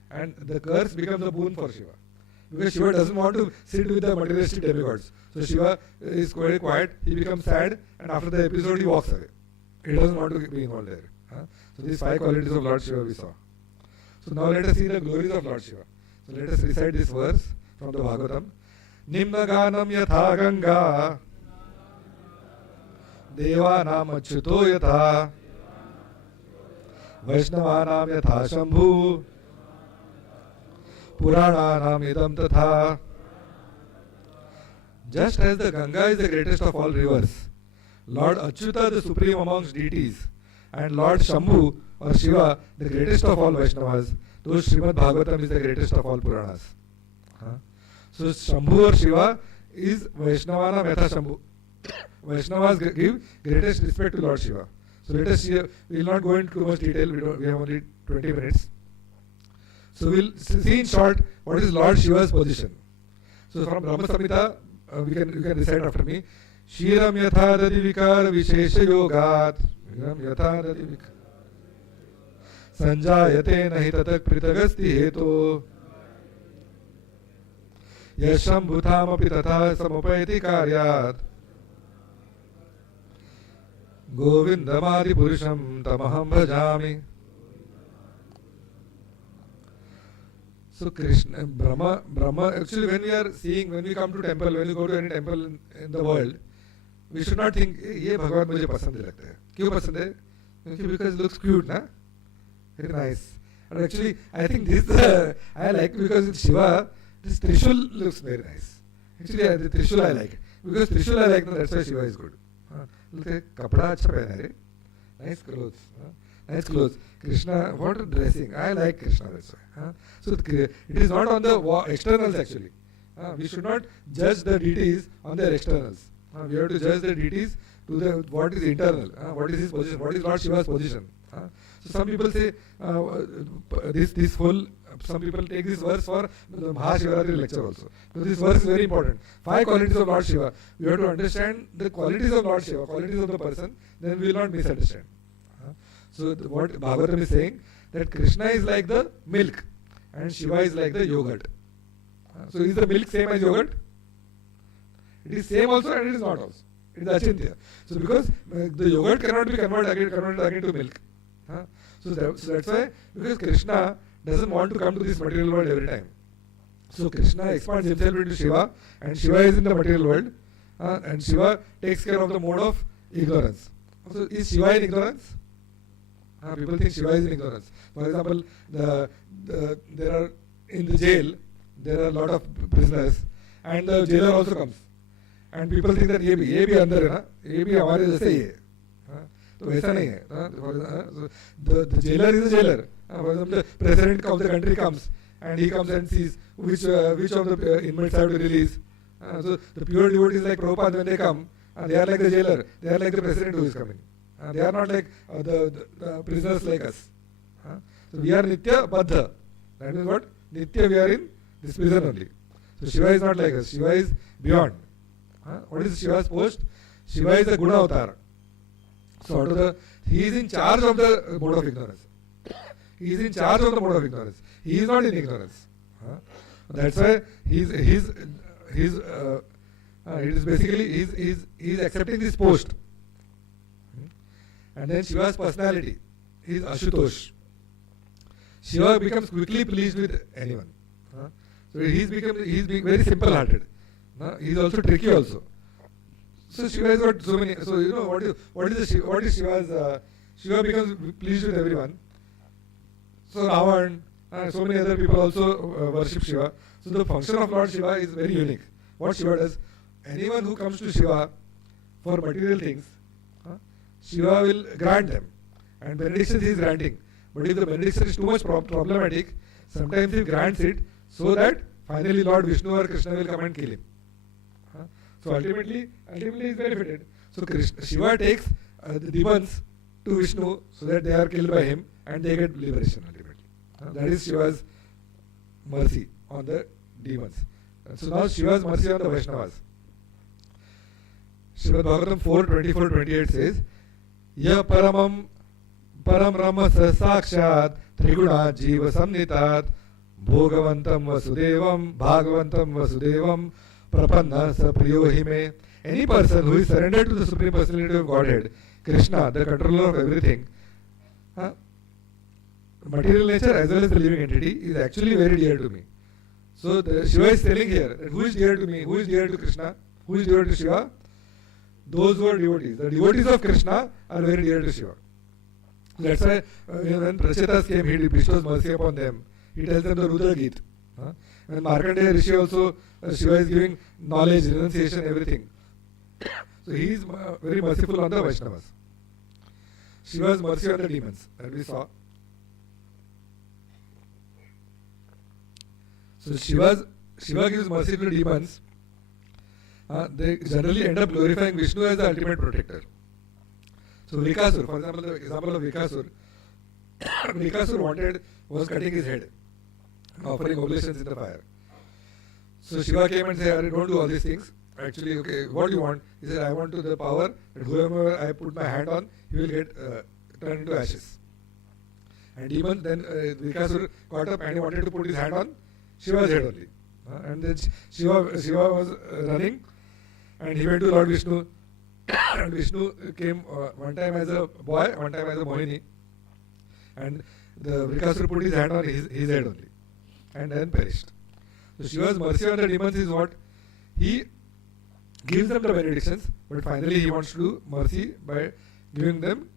and the curse becomes a boon for Shiva. Because Shiva doesn't want to sit with the materialistic demigods. So Shiva is very quiet, he becomes sad, and after the episode he walks away. He doesn't want to be involved there. So these 5 qualities of Lord Shiva we saw. So now let us see the glories of Lord Shiva. So let us recite this verse from the Bhagavatam. Nimna Ganam Yatha Ganga Devanam Achyuto Yatha Vaishnavanam Yatha Shambhu Purananam Idam Tatha. Just as the Ganga is the greatest of all rivers, Lord Achyuta, the supreme amongst deities, and Lord Shambhu or Shiva, the greatest of all Vaishnavas, those Srimad Bhagavatam is the greatest of all Puranas. So Shambhu or Shiva is Vaishnavanam Yatha Shambhu. Vaishnavas give greatest respect to Lord Shiva. So let us see, we will not go into too much detail, we have only 20 minutes. So we will see in short what is Lord Shiva's position. So from Brahma Samhita, you can recite after me. Shiram yatha dadi vikar vishesha yogat. Shiram yatha dadi vikar. Sanjayate nahi tatak pritagasti heto. Yasham bhutam api tatha samupayati karyat. Govindamadi purusham tamaham bhajami. So Krishna, Brahma. Actually, when we are seeing, when we come to temple, when we go to any temple in the world, we should not think, ये भगवान मुझे पसंद लगता है. क्यों पसंद है? Because it looks cute, na? Very nice. And actually, I think this I like because with Shiva, this Trishul looks very nice. Actually, the Trishul I like. Because Trishul I like, that's why Shiva is good. Look at kapda अच्छा पहना है, nice clothes. Nice clothes. Krishna, what a dressing. I like Krishna, that's why. So it is not on the externals actually. We should not judge the deities on their externals. We have to judge the deities to the what is internal. What is his position? What is Lord Shiva's position? So some people say this whole. Some people take this verse for the Mahashivaratri lecture also. So this verse is very important. 5 qualities of Lord Shiva. We have to understand the qualities of Lord Shiva, qualities of the person. Then we will not misunderstand. So what Bhagavatam is saying, that Krishna is like the milk and Shiva is like the yogurt. So is the milk same as yogurt? It is same also and it is not also. It is achintya. So because the yogurt cannot be converted again to milk. So that's why, because Krishna doesn't want to come to this material world every time. So Krishna expands himself into Shiva and Shiva is in the material world and Shiva takes care of the mode of ignorance. So is Shiva in ignorance? People think Shiva is in ignorance. For example, there are in the jail, there are a lot of prisoners and the jailer also comes. And people think that ये भी अंदर है ना, ये भी हमारे जैसे ही है. तो वैसा नहीं है. The jailer is a jailer. For example, the president of the country comes and he comes and sees which of the inmates have to release. So the pure devotees like Prabhupada, when they come, they are like the jailer. They are like the president who is coming. They are not like the prisoners like us. So we are Nitya Baddha. That means what? Nitya, we are in this prison only. So Shiva is not like us. Shiva is beyond. What is Shiva's post? Shiva is a Guna Avatar. So he is in charge of the mode of ignorance. He is in charge of the mode of ignorance. He is not in ignorance. That's why he is basically he is accepting this post. And then Shiva's personality is Ashutosh. Shiva becomes quickly pleased with anyone. So he's being very simple-hearted. He's also tricky also. So Shiva has got so many. So you know what is Shiva's? Shiva becomes pleased with everyone. So Ravan, so many other people also worship Shiva. So the function of Lord Shiva is very unique. What Shiva does? Anyone who comes to Shiva for material things, Shiva will grant them, and benedictions he is granting. But if the benediction is too much problematic, sometimes he grants it so that finally Lord Vishnu or Krishna will come and kill him. So ultimately he is benefited. So Shiva takes the demons to Vishnu so that they are killed by him and they get liberation ultimately. That is Shiva's mercy on the demons. So now Shiva's mercy on the Vaishnavas. Srimad Bhagavatam 4:24-28 says, Ya param rama sa sakshat triguna jiva samnitat bhogavantam vasudevam bhagavantam vasudevam prapanna sa priyo hime. Any person who is surrendered to the Supreme Personality of Godhead, Krishna, the controller of everything, material nature as well as the living entity, is actually very dear to me. So Shiva is telling here that who is dear to me, who is dear to Krishna, who is dear to Shiva? Those who are devotees. The devotees of Krishna are very dear to Shiva. That's why when Prachetas came, he bestows mercy upon them. He tells them the Rudra Geet. When Markandeya Rishi also, Shiva is giving knowledge, renunciation, everything. So he is very merciful on the Vaishnavas. Shiva's mercy on the demons that we saw. So Shiva gives mercy to the demons. They generally end up glorifying Vishnu as the ultimate protector. So Vikasur, for example, the example of Vikasur, Vikasur was cutting his head, offering oblations in the fire. So Shiva came and said, don't do all these things. Actually, okay, what do you want? He said, I want to the power that whoever I put my hand on, he will get turned into ashes. And demon, then Vikasur got up and he wanted to put his hand on Shiva's head only. And then Shiva was running and he went to Lord Vishnu. And Vishnu came one time as a boy, one time as a Mohini. And the Vikasur put his hand on his head only. and then perished. So Shiva's mercy on the demons is what? He gives them the benedictions, but finally he wants to do mercy by getting them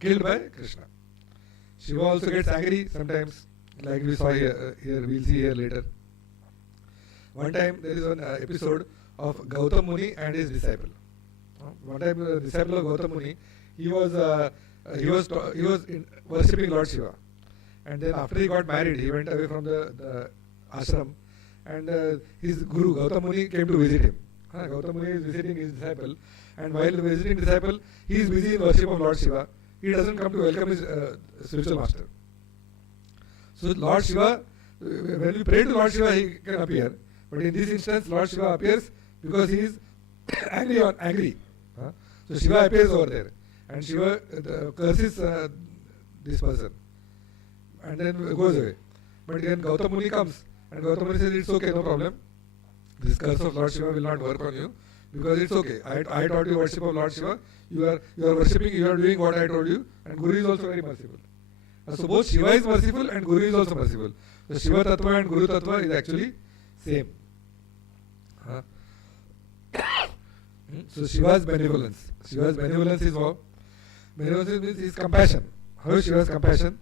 killed by Krishna. Shiva also gets angry sometimes, like we saw here we'll see here later. One time there is an episode of Gautam Muni and his disciple. One time the disciple of Gautam Muni, he was worshipping Lord Shiva, and then after he got married, he went away from the ashram, and his guru Gautam Muni came to visit him. Gautam Muni is visiting his disciple, and while visiting disciple, he is busy in worship of Lord Shiva. He doesn't come to welcome his spiritual master. So Lord Shiva, when we pray to Lord Shiva, he can appear. But in this instance, Lord Shiva appears because he is angry. So Shiva appears over there, and Shiva curses this person, and then goes away. But then Gautam Muni comes, and Gautam Muni says, "It's okay, no problem. This curse of Lord Shiva will not work on you, because it's okay. I taught you worship of Lord Shiva. You are worshipping. You are doing what I told you, and Guru is also very merciful. So both Shiva is merciful and Guru is also merciful. So Shiva Tattva and Guru Tattva is actually same. So Shiva's benevolence. Shiva's benevolence is what? Benevolence means his compassion. How is Shiva's compassion?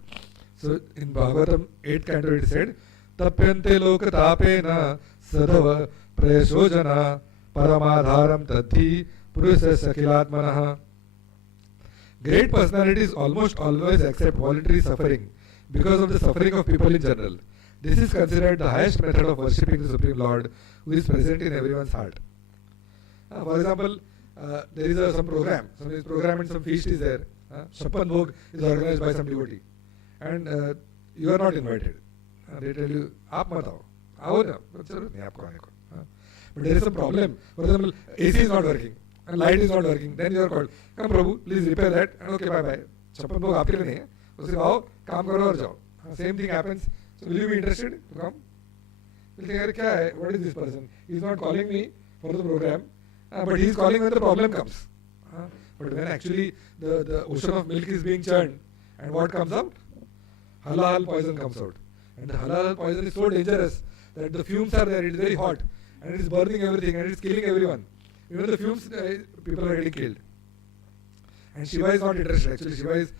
So in Bhagavatam 8th canto it said, Tapyante loka tapena sadhava prayashojana paramadharam tadhi purusha sakhilatmanaha. Great personalities almost always accept voluntary suffering because of the suffering of people in general. This is considered the highest method of worshipping the Supreme Lord, who is present in everyone's heart. For example, there is some program, and some feast is there. Shappan Bhog is organized by some devotee, and you are not invited. They tell you, "Aap mat aao, aao na." But there is some problem. For example, AC is not working and light is not working. Then you are called, "Come Prabhu, please repair that." And okay, bye bye. Shappan Bhog aapke liye nahi hai. Usse आओ, काम करो और जाओ. Same thing happens. So will you be interested to come? You'll think, "Kya hai? What is this person? He is not calling me for the program, but he is calling when the problem comes." But when actually the ocean of milk is being churned, and what comes out? Halal poison comes out. And the halal poison is so dangerous that the fumes are there, it is very hot, and it is burning everything, and it is killing everyone. Even the fumes, people are getting killed. And Shiva is not interested, actually Shiva is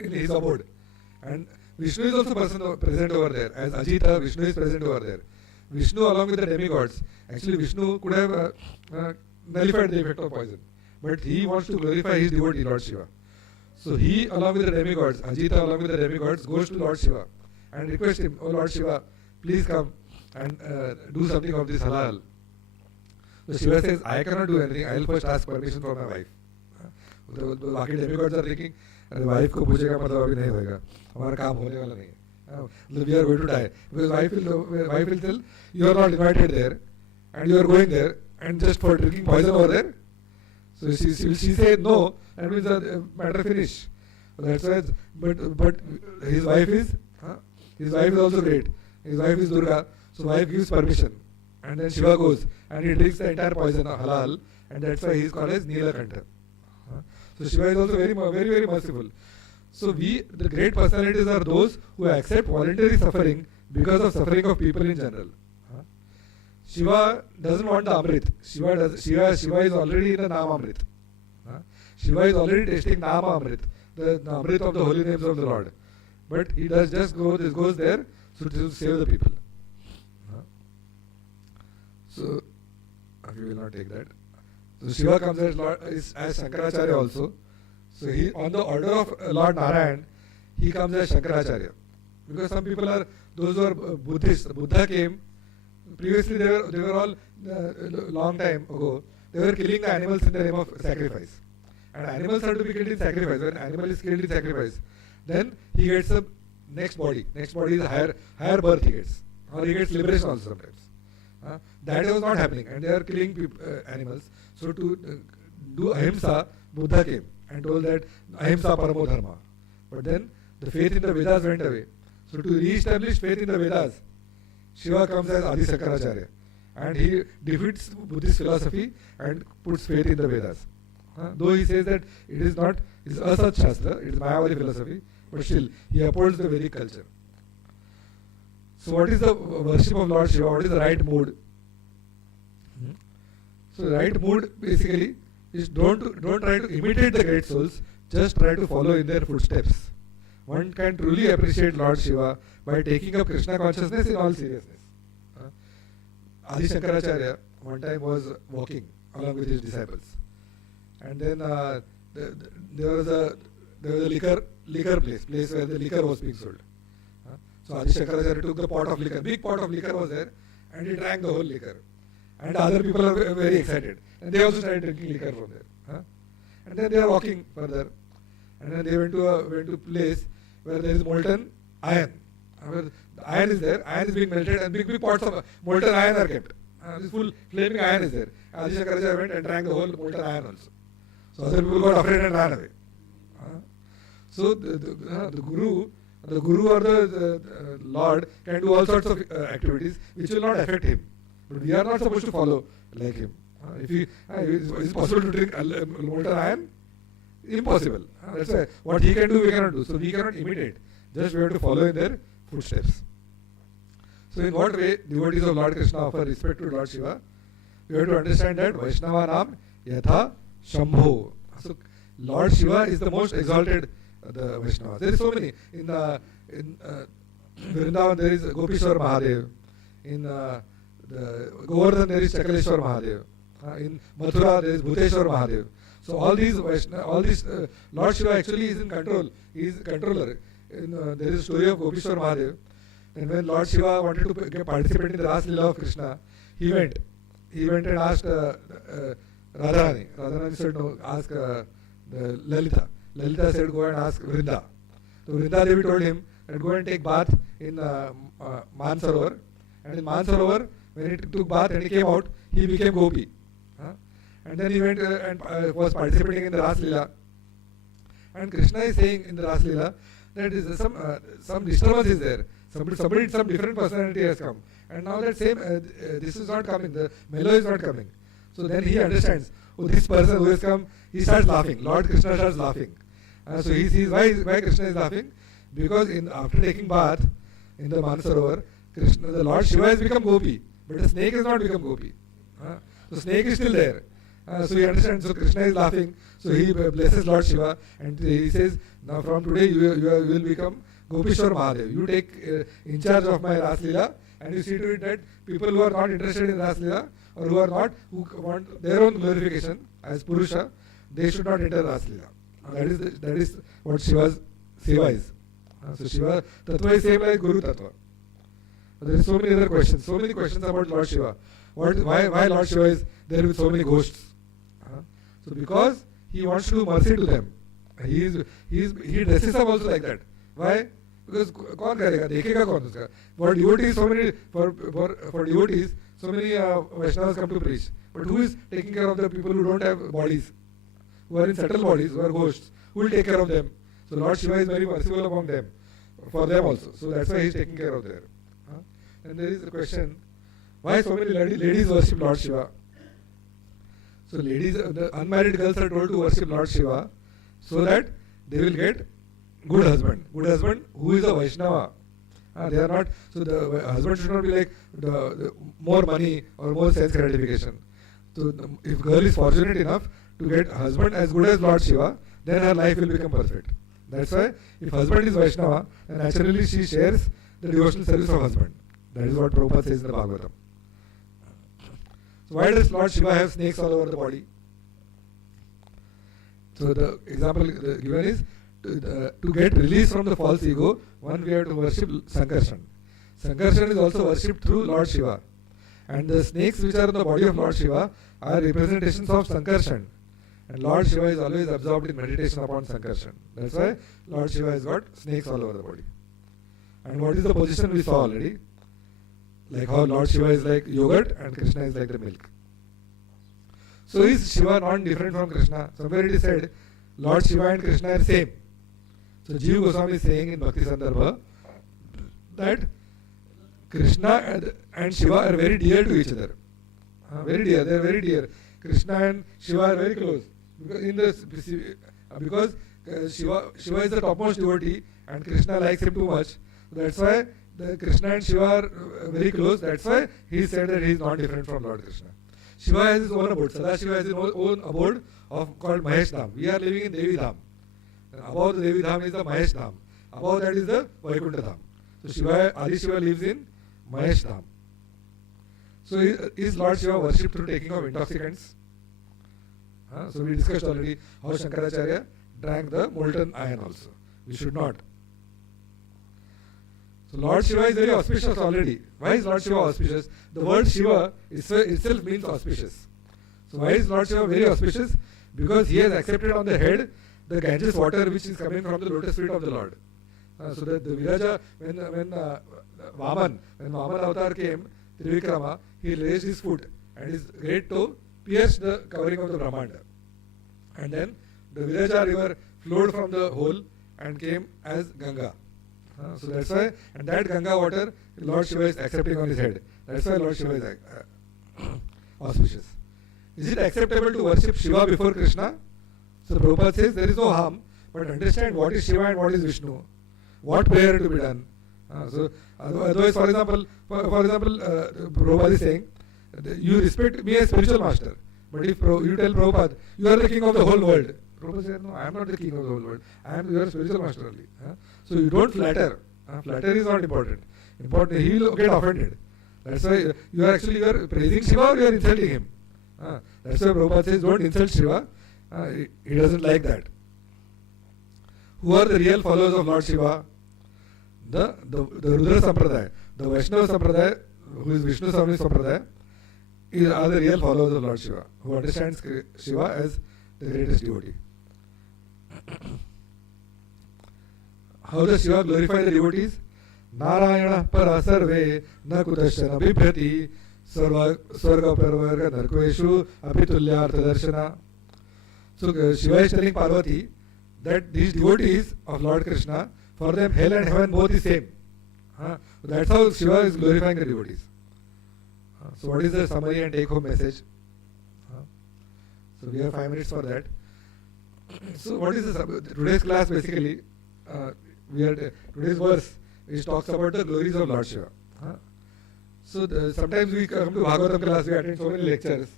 in his abode. And Vishnu is also present over there. As Ajita, Vishnu is present over there. Vishnu along with the demigods. Actually Vishnu could have nullified the effect of poison. But he wants to glorify his devotee, Lord Shiva. So he along with the demigods, Ajita along with the demigods, goes to Lord Shiva and requests him, "Oh Lord Shiva, please come and do something of this halal." So Shiva says, "I cannot do anything. I will first ask permission from my wife." The बाकी demigods are thinking, "अरे wife को पूछेगा मतलब अभी नहीं होएगा. हमारा काम होने वाला नहीं है. We are going to die." Because wife will tell, "You are not invited there, and you are going there, and just for drinking poison over there." So she said no, and means the matter finish. That's why. But his wife is also great. His wife is Durga, so wife gives permission, and then Shiva goes and he drinks the entire poison of halal, and that's why he is called as Neelakantha. So Shiva is also very very merciful. So the great personalities are those who accept voluntary suffering because of suffering of people in general. Shiva doesn't want the Amrit. Shiva is already in the Nama Amrit. Shiva is already tasting Nama Amrit, the Amrit of the holy names of the Lord. But he goes there to save the people. So, we will not take that. So Shiva comes as Shankaracharya also. So he, on the order of Lord Narayan, he comes as Shankaracharya. Because some people are, those who are Buddhists, Buddha came. Previously they were all, long time ago, they were killing the animals in the name of sacrifice. And animals are to be killed in sacrifice. When an animal is killed in sacrifice, then he gets a next body. Next body is a higher birth he gets. Or he gets liberation also sometimes. That was not happening, and they are killing animals. So to do ahimsa, Buddha came and told that ahimsa paramo dharma. But then the faith in the Vedas went away. So to re-establish faith in the Vedas, Shiva comes as Adi Shankaracharya, and he defeats Buddhist philosophy and puts faith in the Vedas. Though he says that it is Asat Shastra, it is Mayavadi philosophy, but still he upholds the Vedic culture. So what is the worship of Lord Shiva? What is the right mood? So the right mood basically is don't try to imitate the great souls, just try to follow in their footsteps. One can truly appreciate Lord Shiva by taking up Krishna consciousness in all seriousness. Adi Shankaracharya one time was walking along with his disciples, and then there was a liquor place where the liquor was being sold. So Adi Shankaracharya took the pot of liquor, big pot of liquor was there, and he drank the whole liquor. And other people are very excited, and they also started drinking liquor from there. And then they are walking further, and then they went to a place where there is molten iron. Where the iron is there, iron is being melted, and big pots of molten iron are kept. This full flaming iron is there. Adi Shankaracharya went and drank the whole molten iron also. So other people got afraid and ran away. So the guru or the Lord can do all sorts of activities which will not affect him. But we are not supposed to follow like him. Is it possible to drink molten iron? Impossible. That's why what he can do, we cannot do. So we cannot imitate. Just we have to follow in their footsteps. So in what way devotees of Lord Krishna offer respect to Lord Shiva? We have to understand that Vaishnava Nam Yatha Shambho. So Lord Shiva is the most exalted the Vaishnavas. There is so many. In Vrindavan there is Gopishwar Mahadev. In the Govardhan there is Chakaleshwar Mahadev. In Mathura there is Bhuteshwar Mahadev. So all these Lord Shiva actually is in control. He is controller. There is a story of Gopishwar Mahadev. And when Lord Shiva wanted to participate in the Ras Leela of Krishna, he went and asked Radharani. Radharani said no, ask the Lalita. Lalita said go and ask Vrinda. So Vrinda Devi told him that go and take bath in Mansarovar. And in Mansarovar, when he took bath and he came out, he became Gopi. And then he went and was participating in the Ras Leela. And Krishna is saying in the Ras Leela that is some disturbance is there. Some different personality has come. And now that same, this is not coming, the mellow is not coming. So then he understands, oh, this person who has come, he starts laughing. Lord Krishna starts laughing. So he sees why Krishna is laughing. Because after taking bath in the Mansarovar, the Lord Shiva has become Gopi. But the snake has not become Gopi. So snake is still there. So he understands, so Krishna is laughing. So he blesses Lord Shiva and he says, now from today you will become Gopishwar Mahadev. You take in charge of my Ras Leela and you see to it that people who are not interested in Ras Leela or who want their own glorification as Purusha, they should not enter Ras Leela. That is what Shiva's Seva is. So Shiva Tattva is same like Guru Tattva. There are so many other questions, so many questions about Lord Shiva. Why Lord Shiva is there with so many ghosts? So because he wants to do mercy to them. He dresses up also like that. Why? Because कौन करेगा, देखेगा कौन उसका? For devotees, for devotees, so many Vaishnavas come to preach. But who is taking care of the people who don't have bodies, who are in subtle bodies, who are ghosts? Who will take care of them? So Lord Shiva is very merciful among them, for them also. So that's why he is taking care of them. And there is a question: why so many ladies worship Lord Shiva? So ladies, the unmarried girls are told to worship Lord Shiva, so that they will get good husband who is a Vaishnava. They are not, so the husband should not be like the more money or more sense gratification. So if girl is fortunate enough to get a husband as good as Lord Shiva, then her life will become perfect. That's why if husband is Vaishnava, then naturally she shares the devotional service of husband. That is what Prabhupada says in the Bhagavatam. So why does Lord Shiva have snakes all over the body? So the example given is to get release from the false ego, one we have to worship Sankarshan. Sankarshan is also worshipped through Lord Shiva. And the snakes which are in the body of Lord Shiva are representations of Sankarshan. And Lord Shiva is always absorbed in meditation upon Sankarshan. That's why Lord Shiva has got snakes all over the body. And what is the position we saw already? Like how Lord Shiva is like yogurt and Krishna is like the milk. So is Shiva not different from Krishna? Somewhere it is said, Lord Shiva and Krishna are same. So Jiva Goswami is saying in Bhakti Sandarbha that Krishna and Shiva are very dear to each other. Very dear, they are very dear. Krishna and Shiva are very close. Because Shiva is the topmost devotee and Krishna likes him too much. So that's why the Krishna and Shiva are very close. That's why he said that he is not different from Lord Krishna. Shiva has his own abode. Sadashiva has his own abode called Mahesh Dham. We are living in Devi Dham. And above the Devi Dham is the Mahesh Dham. Above that is the Vaikuntha Dham. So Shiva, Adi Shiva lives in Mahesh Dham. So is Lord Shiva worshipped through taking of intoxicants? So we discussed already how Shankaracharya drank the molten iron also. We should not. So Lord Shiva is very auspicious already. Why is Lord Shiva auspicious? The word Shiva itself means auspicious. So why is Lord Shiva very auspicious? Because he has accepted on the head the Ganges water which is coming from the lotus feet of the Lord. So that the Viraja, when Vaman avatar came, Trivikrama, he raised his foot and his great toe pierced the covering of the Brahmanda. And then the Viraja river flowed from the hole and came as Ganga. So that's why, and that Ganga water, Lord Shiva is accepting on his head. That's why Lord Shiva is auspicious. Is it acceptable to worship Shiva before Krishna? So Prabhupada says there is no harm, but understand what is Shiva and what is Vishnu. What prayer to be done. So otherwise, for example, Prabhupada is saying, you respect me as spiritual master, but if you tell Prabhupada, you are the king of the whole world. Prabhupada says, no, I am not the king of the whole world. I am your spiritual master only. So you don't flatter. Flatter is not important. Important, he will get offended. That's why you are praising Shiva or you are insulting him. That's why Prabhupada says, don't insult Shiva. He doesn't like that. Who are the real followers of Lord Shiva? The Rudra Sampradaya, the Vaishnava Sampradaya, who is Vishnu Swami Sampradaya, are the real followers of Lord Shiva, who understands Shiva as the greatest devotee. How does Shiva glorify the devotees? Narayana para sarve na kudashana bibhyati sarva swarga parvarga narkveshu apitulyartha darshana. So Shiva is telling Parvati that these devotees of Lord Krishna, for them hell and heaven both is same. That's how Shiva is glorifying the devotees. So what is the summary and take home message? So we have 5 minutes for that. So what is today's class basically? Today's verse which talks about the glories of Lord Shiva. So sometimes we come to Bhagavatam class, we attend so many lectures.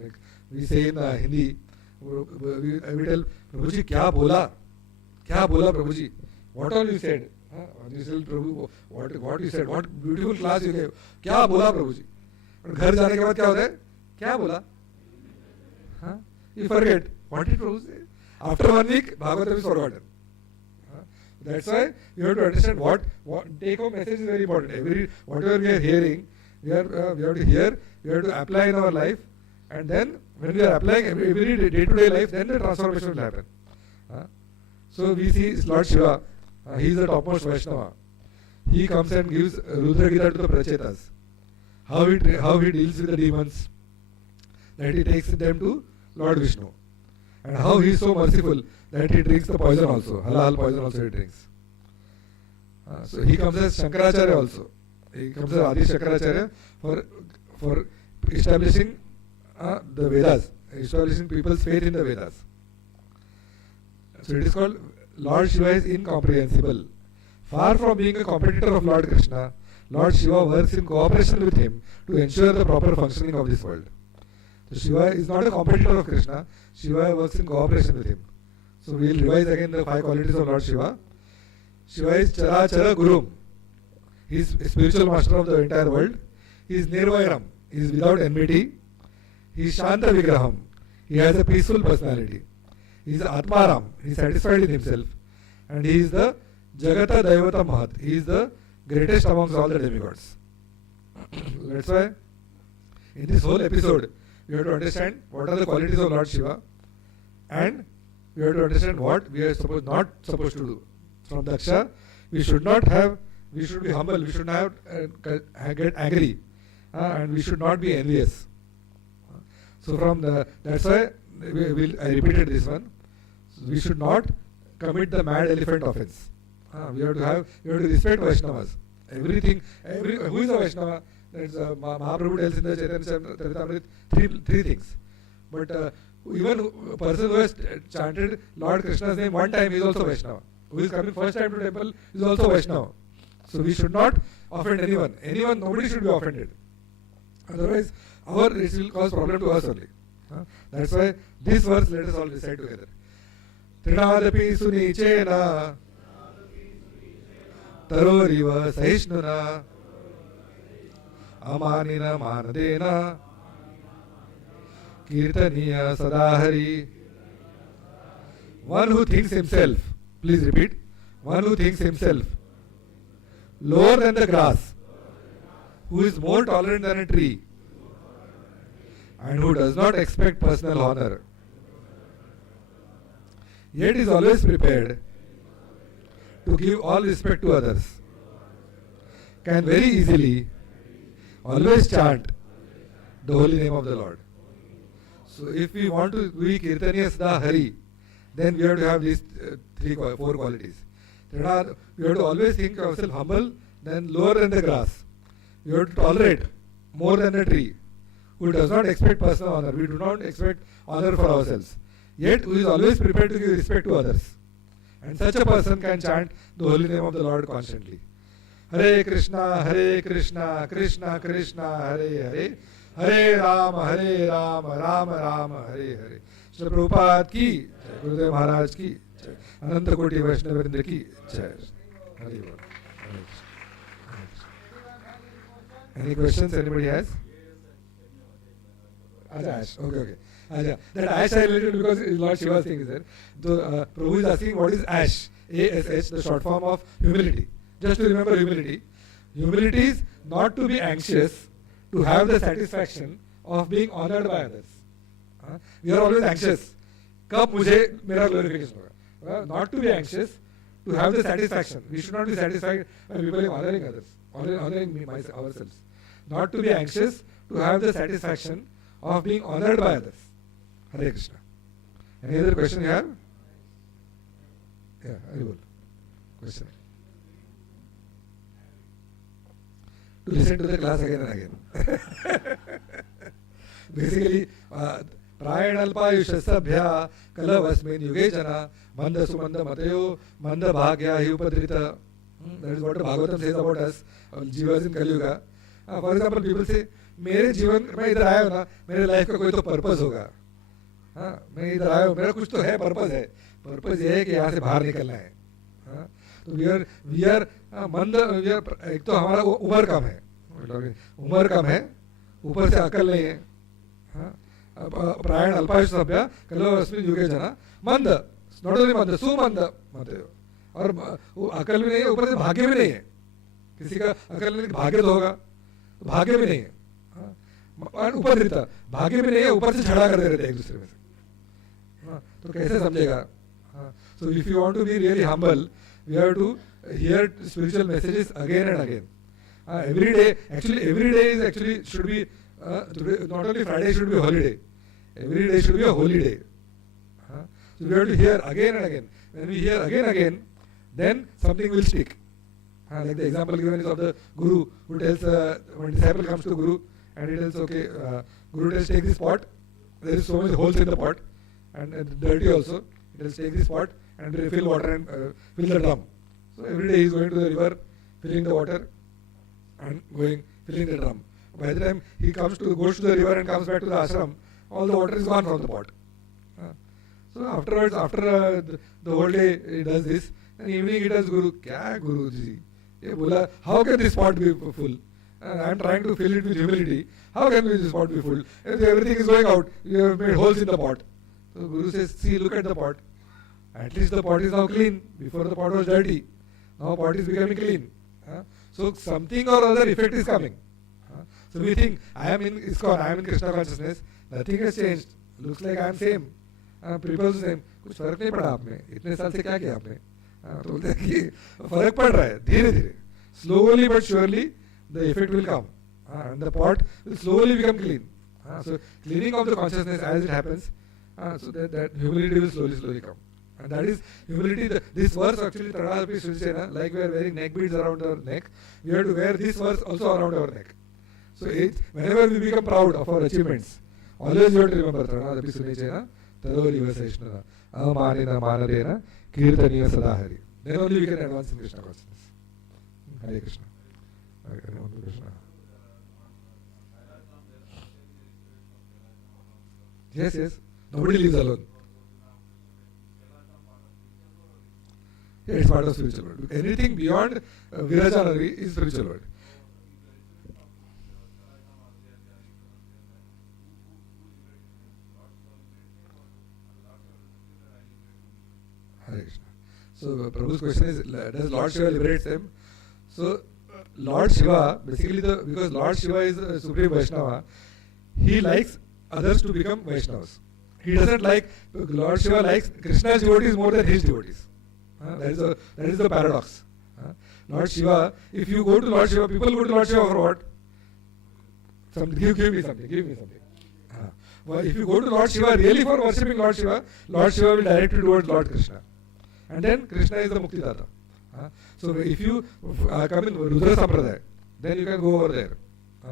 Like we say in Hindi, we tell Prabhuji, kya bola Prabhuji? What all you said? You said Prabhu, what you said? What beautiful class you gave? Kya bola Prabhuji? और घर जाने के बाद क्या होता है? क्या बोला? You forget. What did Prabhu say? After 1 week, Bhagavatam is forgotten. That's why you have to understand what take home message is very important. Whatever we are hearing, we have to hear, we have to apply in our life, and then when we are applying every day-to-day life, then the transformation will happen. So we see Lord Shiva, he is the topmost Vaishnava. He comes and gives Rudra Gita to the Prachetas. How he deals with the demons, that he takes them to Lord Vishnu. And how he is so merciful that he drinks the poison also, halal poison also he drinks. So he comes as Shankaracharya also. He comes as Adi Shankaracharya for establishing the Vedas, establishing people's faith in the Vedas. So it is called Lord Shiva is incomprehensible. Far from being a competitor of Lord Krishna, Lord Shiva works in cooperation with him to ensure the proper functioning of this world. So Shiva is not a competitor of Krishna, Shiva works in cooperation with him. So we will revise again the 5 qualities of Lord Shiva. Shiva is Charachara Gurum. He is a spiritual master of the entire world. He is Nirvairam. He is without enmity. He is Shanta Vigraham. He has a peaceful personality. He is Atmaram. He is satisfied in himself. And he is the Jagata Daivata Mahat. He is the greatest amongst all the demigods. That's why in this whole episode, we have to understand what are the qualities of Lord Shiva, and we have to understand what we are not supposed to do. From Daksha, we should be humble, we should not get angry, and we should not be envious. So that's why I repeated this one. So we should not commit the mad elephant offense. We have to respect Vaishnavas. Who is a Vaishnava? That's Mahaprabhu tells in the Chaitanya Charitamrita three things. But even a person who has chanted Lord Krishna's name one time is also Vaishnava. Who is coming first time to temple is also Vaishnava. So we should not offend anyone. Nobody should be offended. Otherwise, it will cause problem to us only. That's why this verse let us all recite together. Trinadapi sunichena taroriva sahishnuna amanina manadena kirtaniya sadahari. One who thinks himself, please repeat, one who thinks himself lower than the grass, who is more tolerant than a tree, and who does not expect personal honor, yet is always prepared to give all respect to others, can very easily always chant the holy name of the Lord. So if we want to be Kirtaniya Sada Hari, then we have to have these four qualities. We have to always think ourselves humble, then lower than the grass. We have to tolerate more than a tree, who does not expect personal honor. We do not expect honor for ourselves, yet who is always prepared to give respect to others. And such a person can chant the holy name of the Lord constantly. Hare Krishna, Krishna Krishna, Hare Hare, Hare Rama, Rama Rama, Hare Hare. Shri Prabhupada ki, Gurudev Maharaj ki, Ananta Koti Vaishnavendra ki, Jai. Any questions anybody has? Ash. Okay. That ash I related because Lord Shiva's thing is there. So, Prabhu is asking what is ash? ASH, the short form of humility. Just to remember humility. Humility is not to be anxious to have the satisfaction of being honored by others. We are always anxious. Kab mujhe mera glorification hoga. Not to be anxious to have the satisfaction. We should not be satisfied when people are honoring others, honoring ourselves. Not to be anxious to have the satisfaction of being honored by others. Hare Krishna. Any other question you have? Yeah, Haribol. Question. To listen to the class again and again. Basically, Prayanalpayushasabhya kalavasmin yugejana manda sumanda matayo manda bhagya hi upadrita. That is what the Bhagavatam says about us, jivas in Kali Yuga. For example, people say, मेरे जीवन मैं इधर आया हूँ ना, मेरे life का कोई तो पर्पस होगा. मैं इधर आया हूँ, मेरा कुछ तो है, पर्पस है. पर्पस ये है कि यहाँ से बाहर निकलना है. तो वी आर मंद, एक तो हमारा उम्र कम है, ऊपर से अकल नहीं है. प्रायण अल्पायुष सभ्य कलो अस्मिन् युगे जना मंद, नॉट ओनली मंद, सुमंद मत. और अकल भी नहीं है, ऊपर से भाग्य भी नहीं है. किसी का अकल नहीं, भाग्य तो होगा, भाग्य भी नहीं है. ऊपर देता भाग्य भी नहीं है, ऊपर से झगड़ा करते रहते हैं एक दूसरे में से. तो कैसे समझेगा? So if you want to be really humble, you have to hear spiritual messages again and again. Every day is actually should be today, not only Friday should be a holiday. Every day should be a holy day. So we have to hear again and again. When we hear again and again, then something will stick. Like the example given is of the Guru who tells when a disciple comes to Guru and he tells, okay, Guru tells take this pot. There is so many holes in the pot and dirty also. He tells take this pot and refill water and fill the drum. So every day he is going to the river, filling the water and filling the drum. By the time he goes to the river and comes back to the ashram, all the water is gone from the pot. So afterwards, after the whole day he does this, and evening he tells Guru, "Kya Guru ji? Ye bola, how can this pot be full? I am trying to fill it with humility. How can this pot be full? If everything is going out, you have made holes in the pot." So Guru says, "See, look at the pot. At least the pot is now clean. Before the pot was dirty. Now pot is becoming clean. So something or other effect is coming. So we think, I am in ISKCON, I am in Krishna consciousness. Nothing has changed. Looks like I am same. People same. कुछ फर्क नहीं पड़ा आपने. इतने साल से क्या किया आपने? तो बोलते हैं कि फर्क पड़ रहा है धीरे धीरे. Slowly but surely the effect will come. And the pot will slowly become clean. So cleaning of the consciousness as it happens, so that humility will slowly come. And that is humility. This verse actually, like we are wearing neck beads around our neck, we have to wear this verse also around our neck. So whenever we become proud of our achievements, always you have to remember, then only we can advance in Krishna consciousness. Hare Krishna. Hare Krishna. Yes, yes. Nobody lives alone. Yeah, it's part of spiritual world. Anything beyond Virajanari is spiritual world. Hare Krishna. So Prabhu's question is, does Lord Shiva liberate them? So Lord Shiva, basically because Lord Shiva is a Supreme Vaishnava, he likes others to become Vaishnavas. He doesn't like, Lord Shiva likes Krishna's devotees more than his devotees. That is the paradox. Lord Shiva, if you go to Lord Shiva, people go to Lord Shiva for what? Give me something. Well, if you go to Lord Shiva really for worshipping Lord Shiva will direct you towards Lord Krishna. And then Krishna is the Muktidata. So if you come in Rudra Sampradaya, then you can go over there.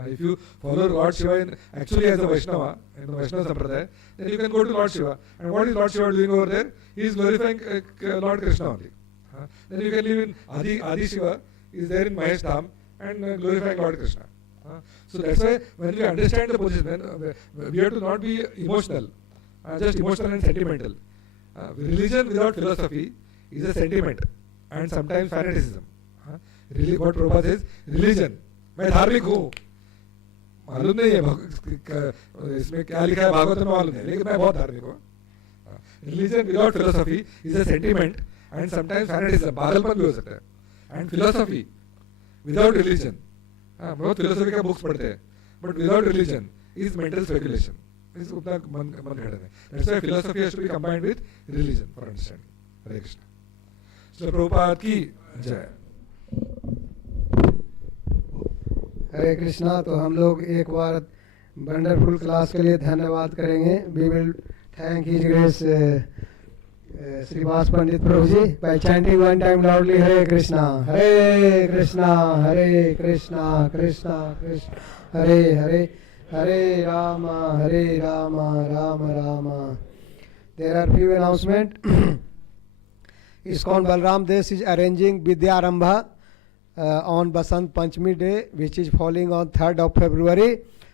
If you follow Lord Shiva actually as a Vaishnava, in the Vaishnava Sampradaya, then you can go to Lord Shiva. And what is Lord Shiva doing over there? He is glorifying Lord Krishna only. Then you can live in Adi Shiva, is there in Mahesh Dham, and glorifying Lord Krishna. So that's why when we understand the position, we have to not be emotional, just emotional and sentimental. Religion without philosophy is a sentiment and sometimes fanaticism. What Prabhupada says, religion, मैं धार्मिक हूँ, मालूम नहीं है इसमें क्या लिखा है भागवत में मालूम नहीं, लेकिन मैं बहुत धार्मिक हूँ. Religion without philosophy is a sentiment and sometimes fanaticism, पागलपन भी हो सकता है. And philosophy without religion, बहुत philosophy का books पढ़ते हैं, but without religion is mental speculation. इस उतना मन घड़न है. That's why philosophy has to be combined with religion for understanding. Hare Krishna. So Prabhupada की जय. हरे कृष्णा. तो हम लोग एक बार वंडरफुल क्लास के लिए धन्यवाद करेंगे. We will thank his grace Shrivas Pandit Prabhu ji by chanting one time loudly Hare Krishna, Hare Krishna, Hare Krishna, Krishna Krishna, Hare Hare, Hare Rama, Hare Rama, Rama Rama. There are few announcements. ISKCON Balram Desh is arranging Vidyarambha on Basant Panchami day, which is falling on 3rd of February.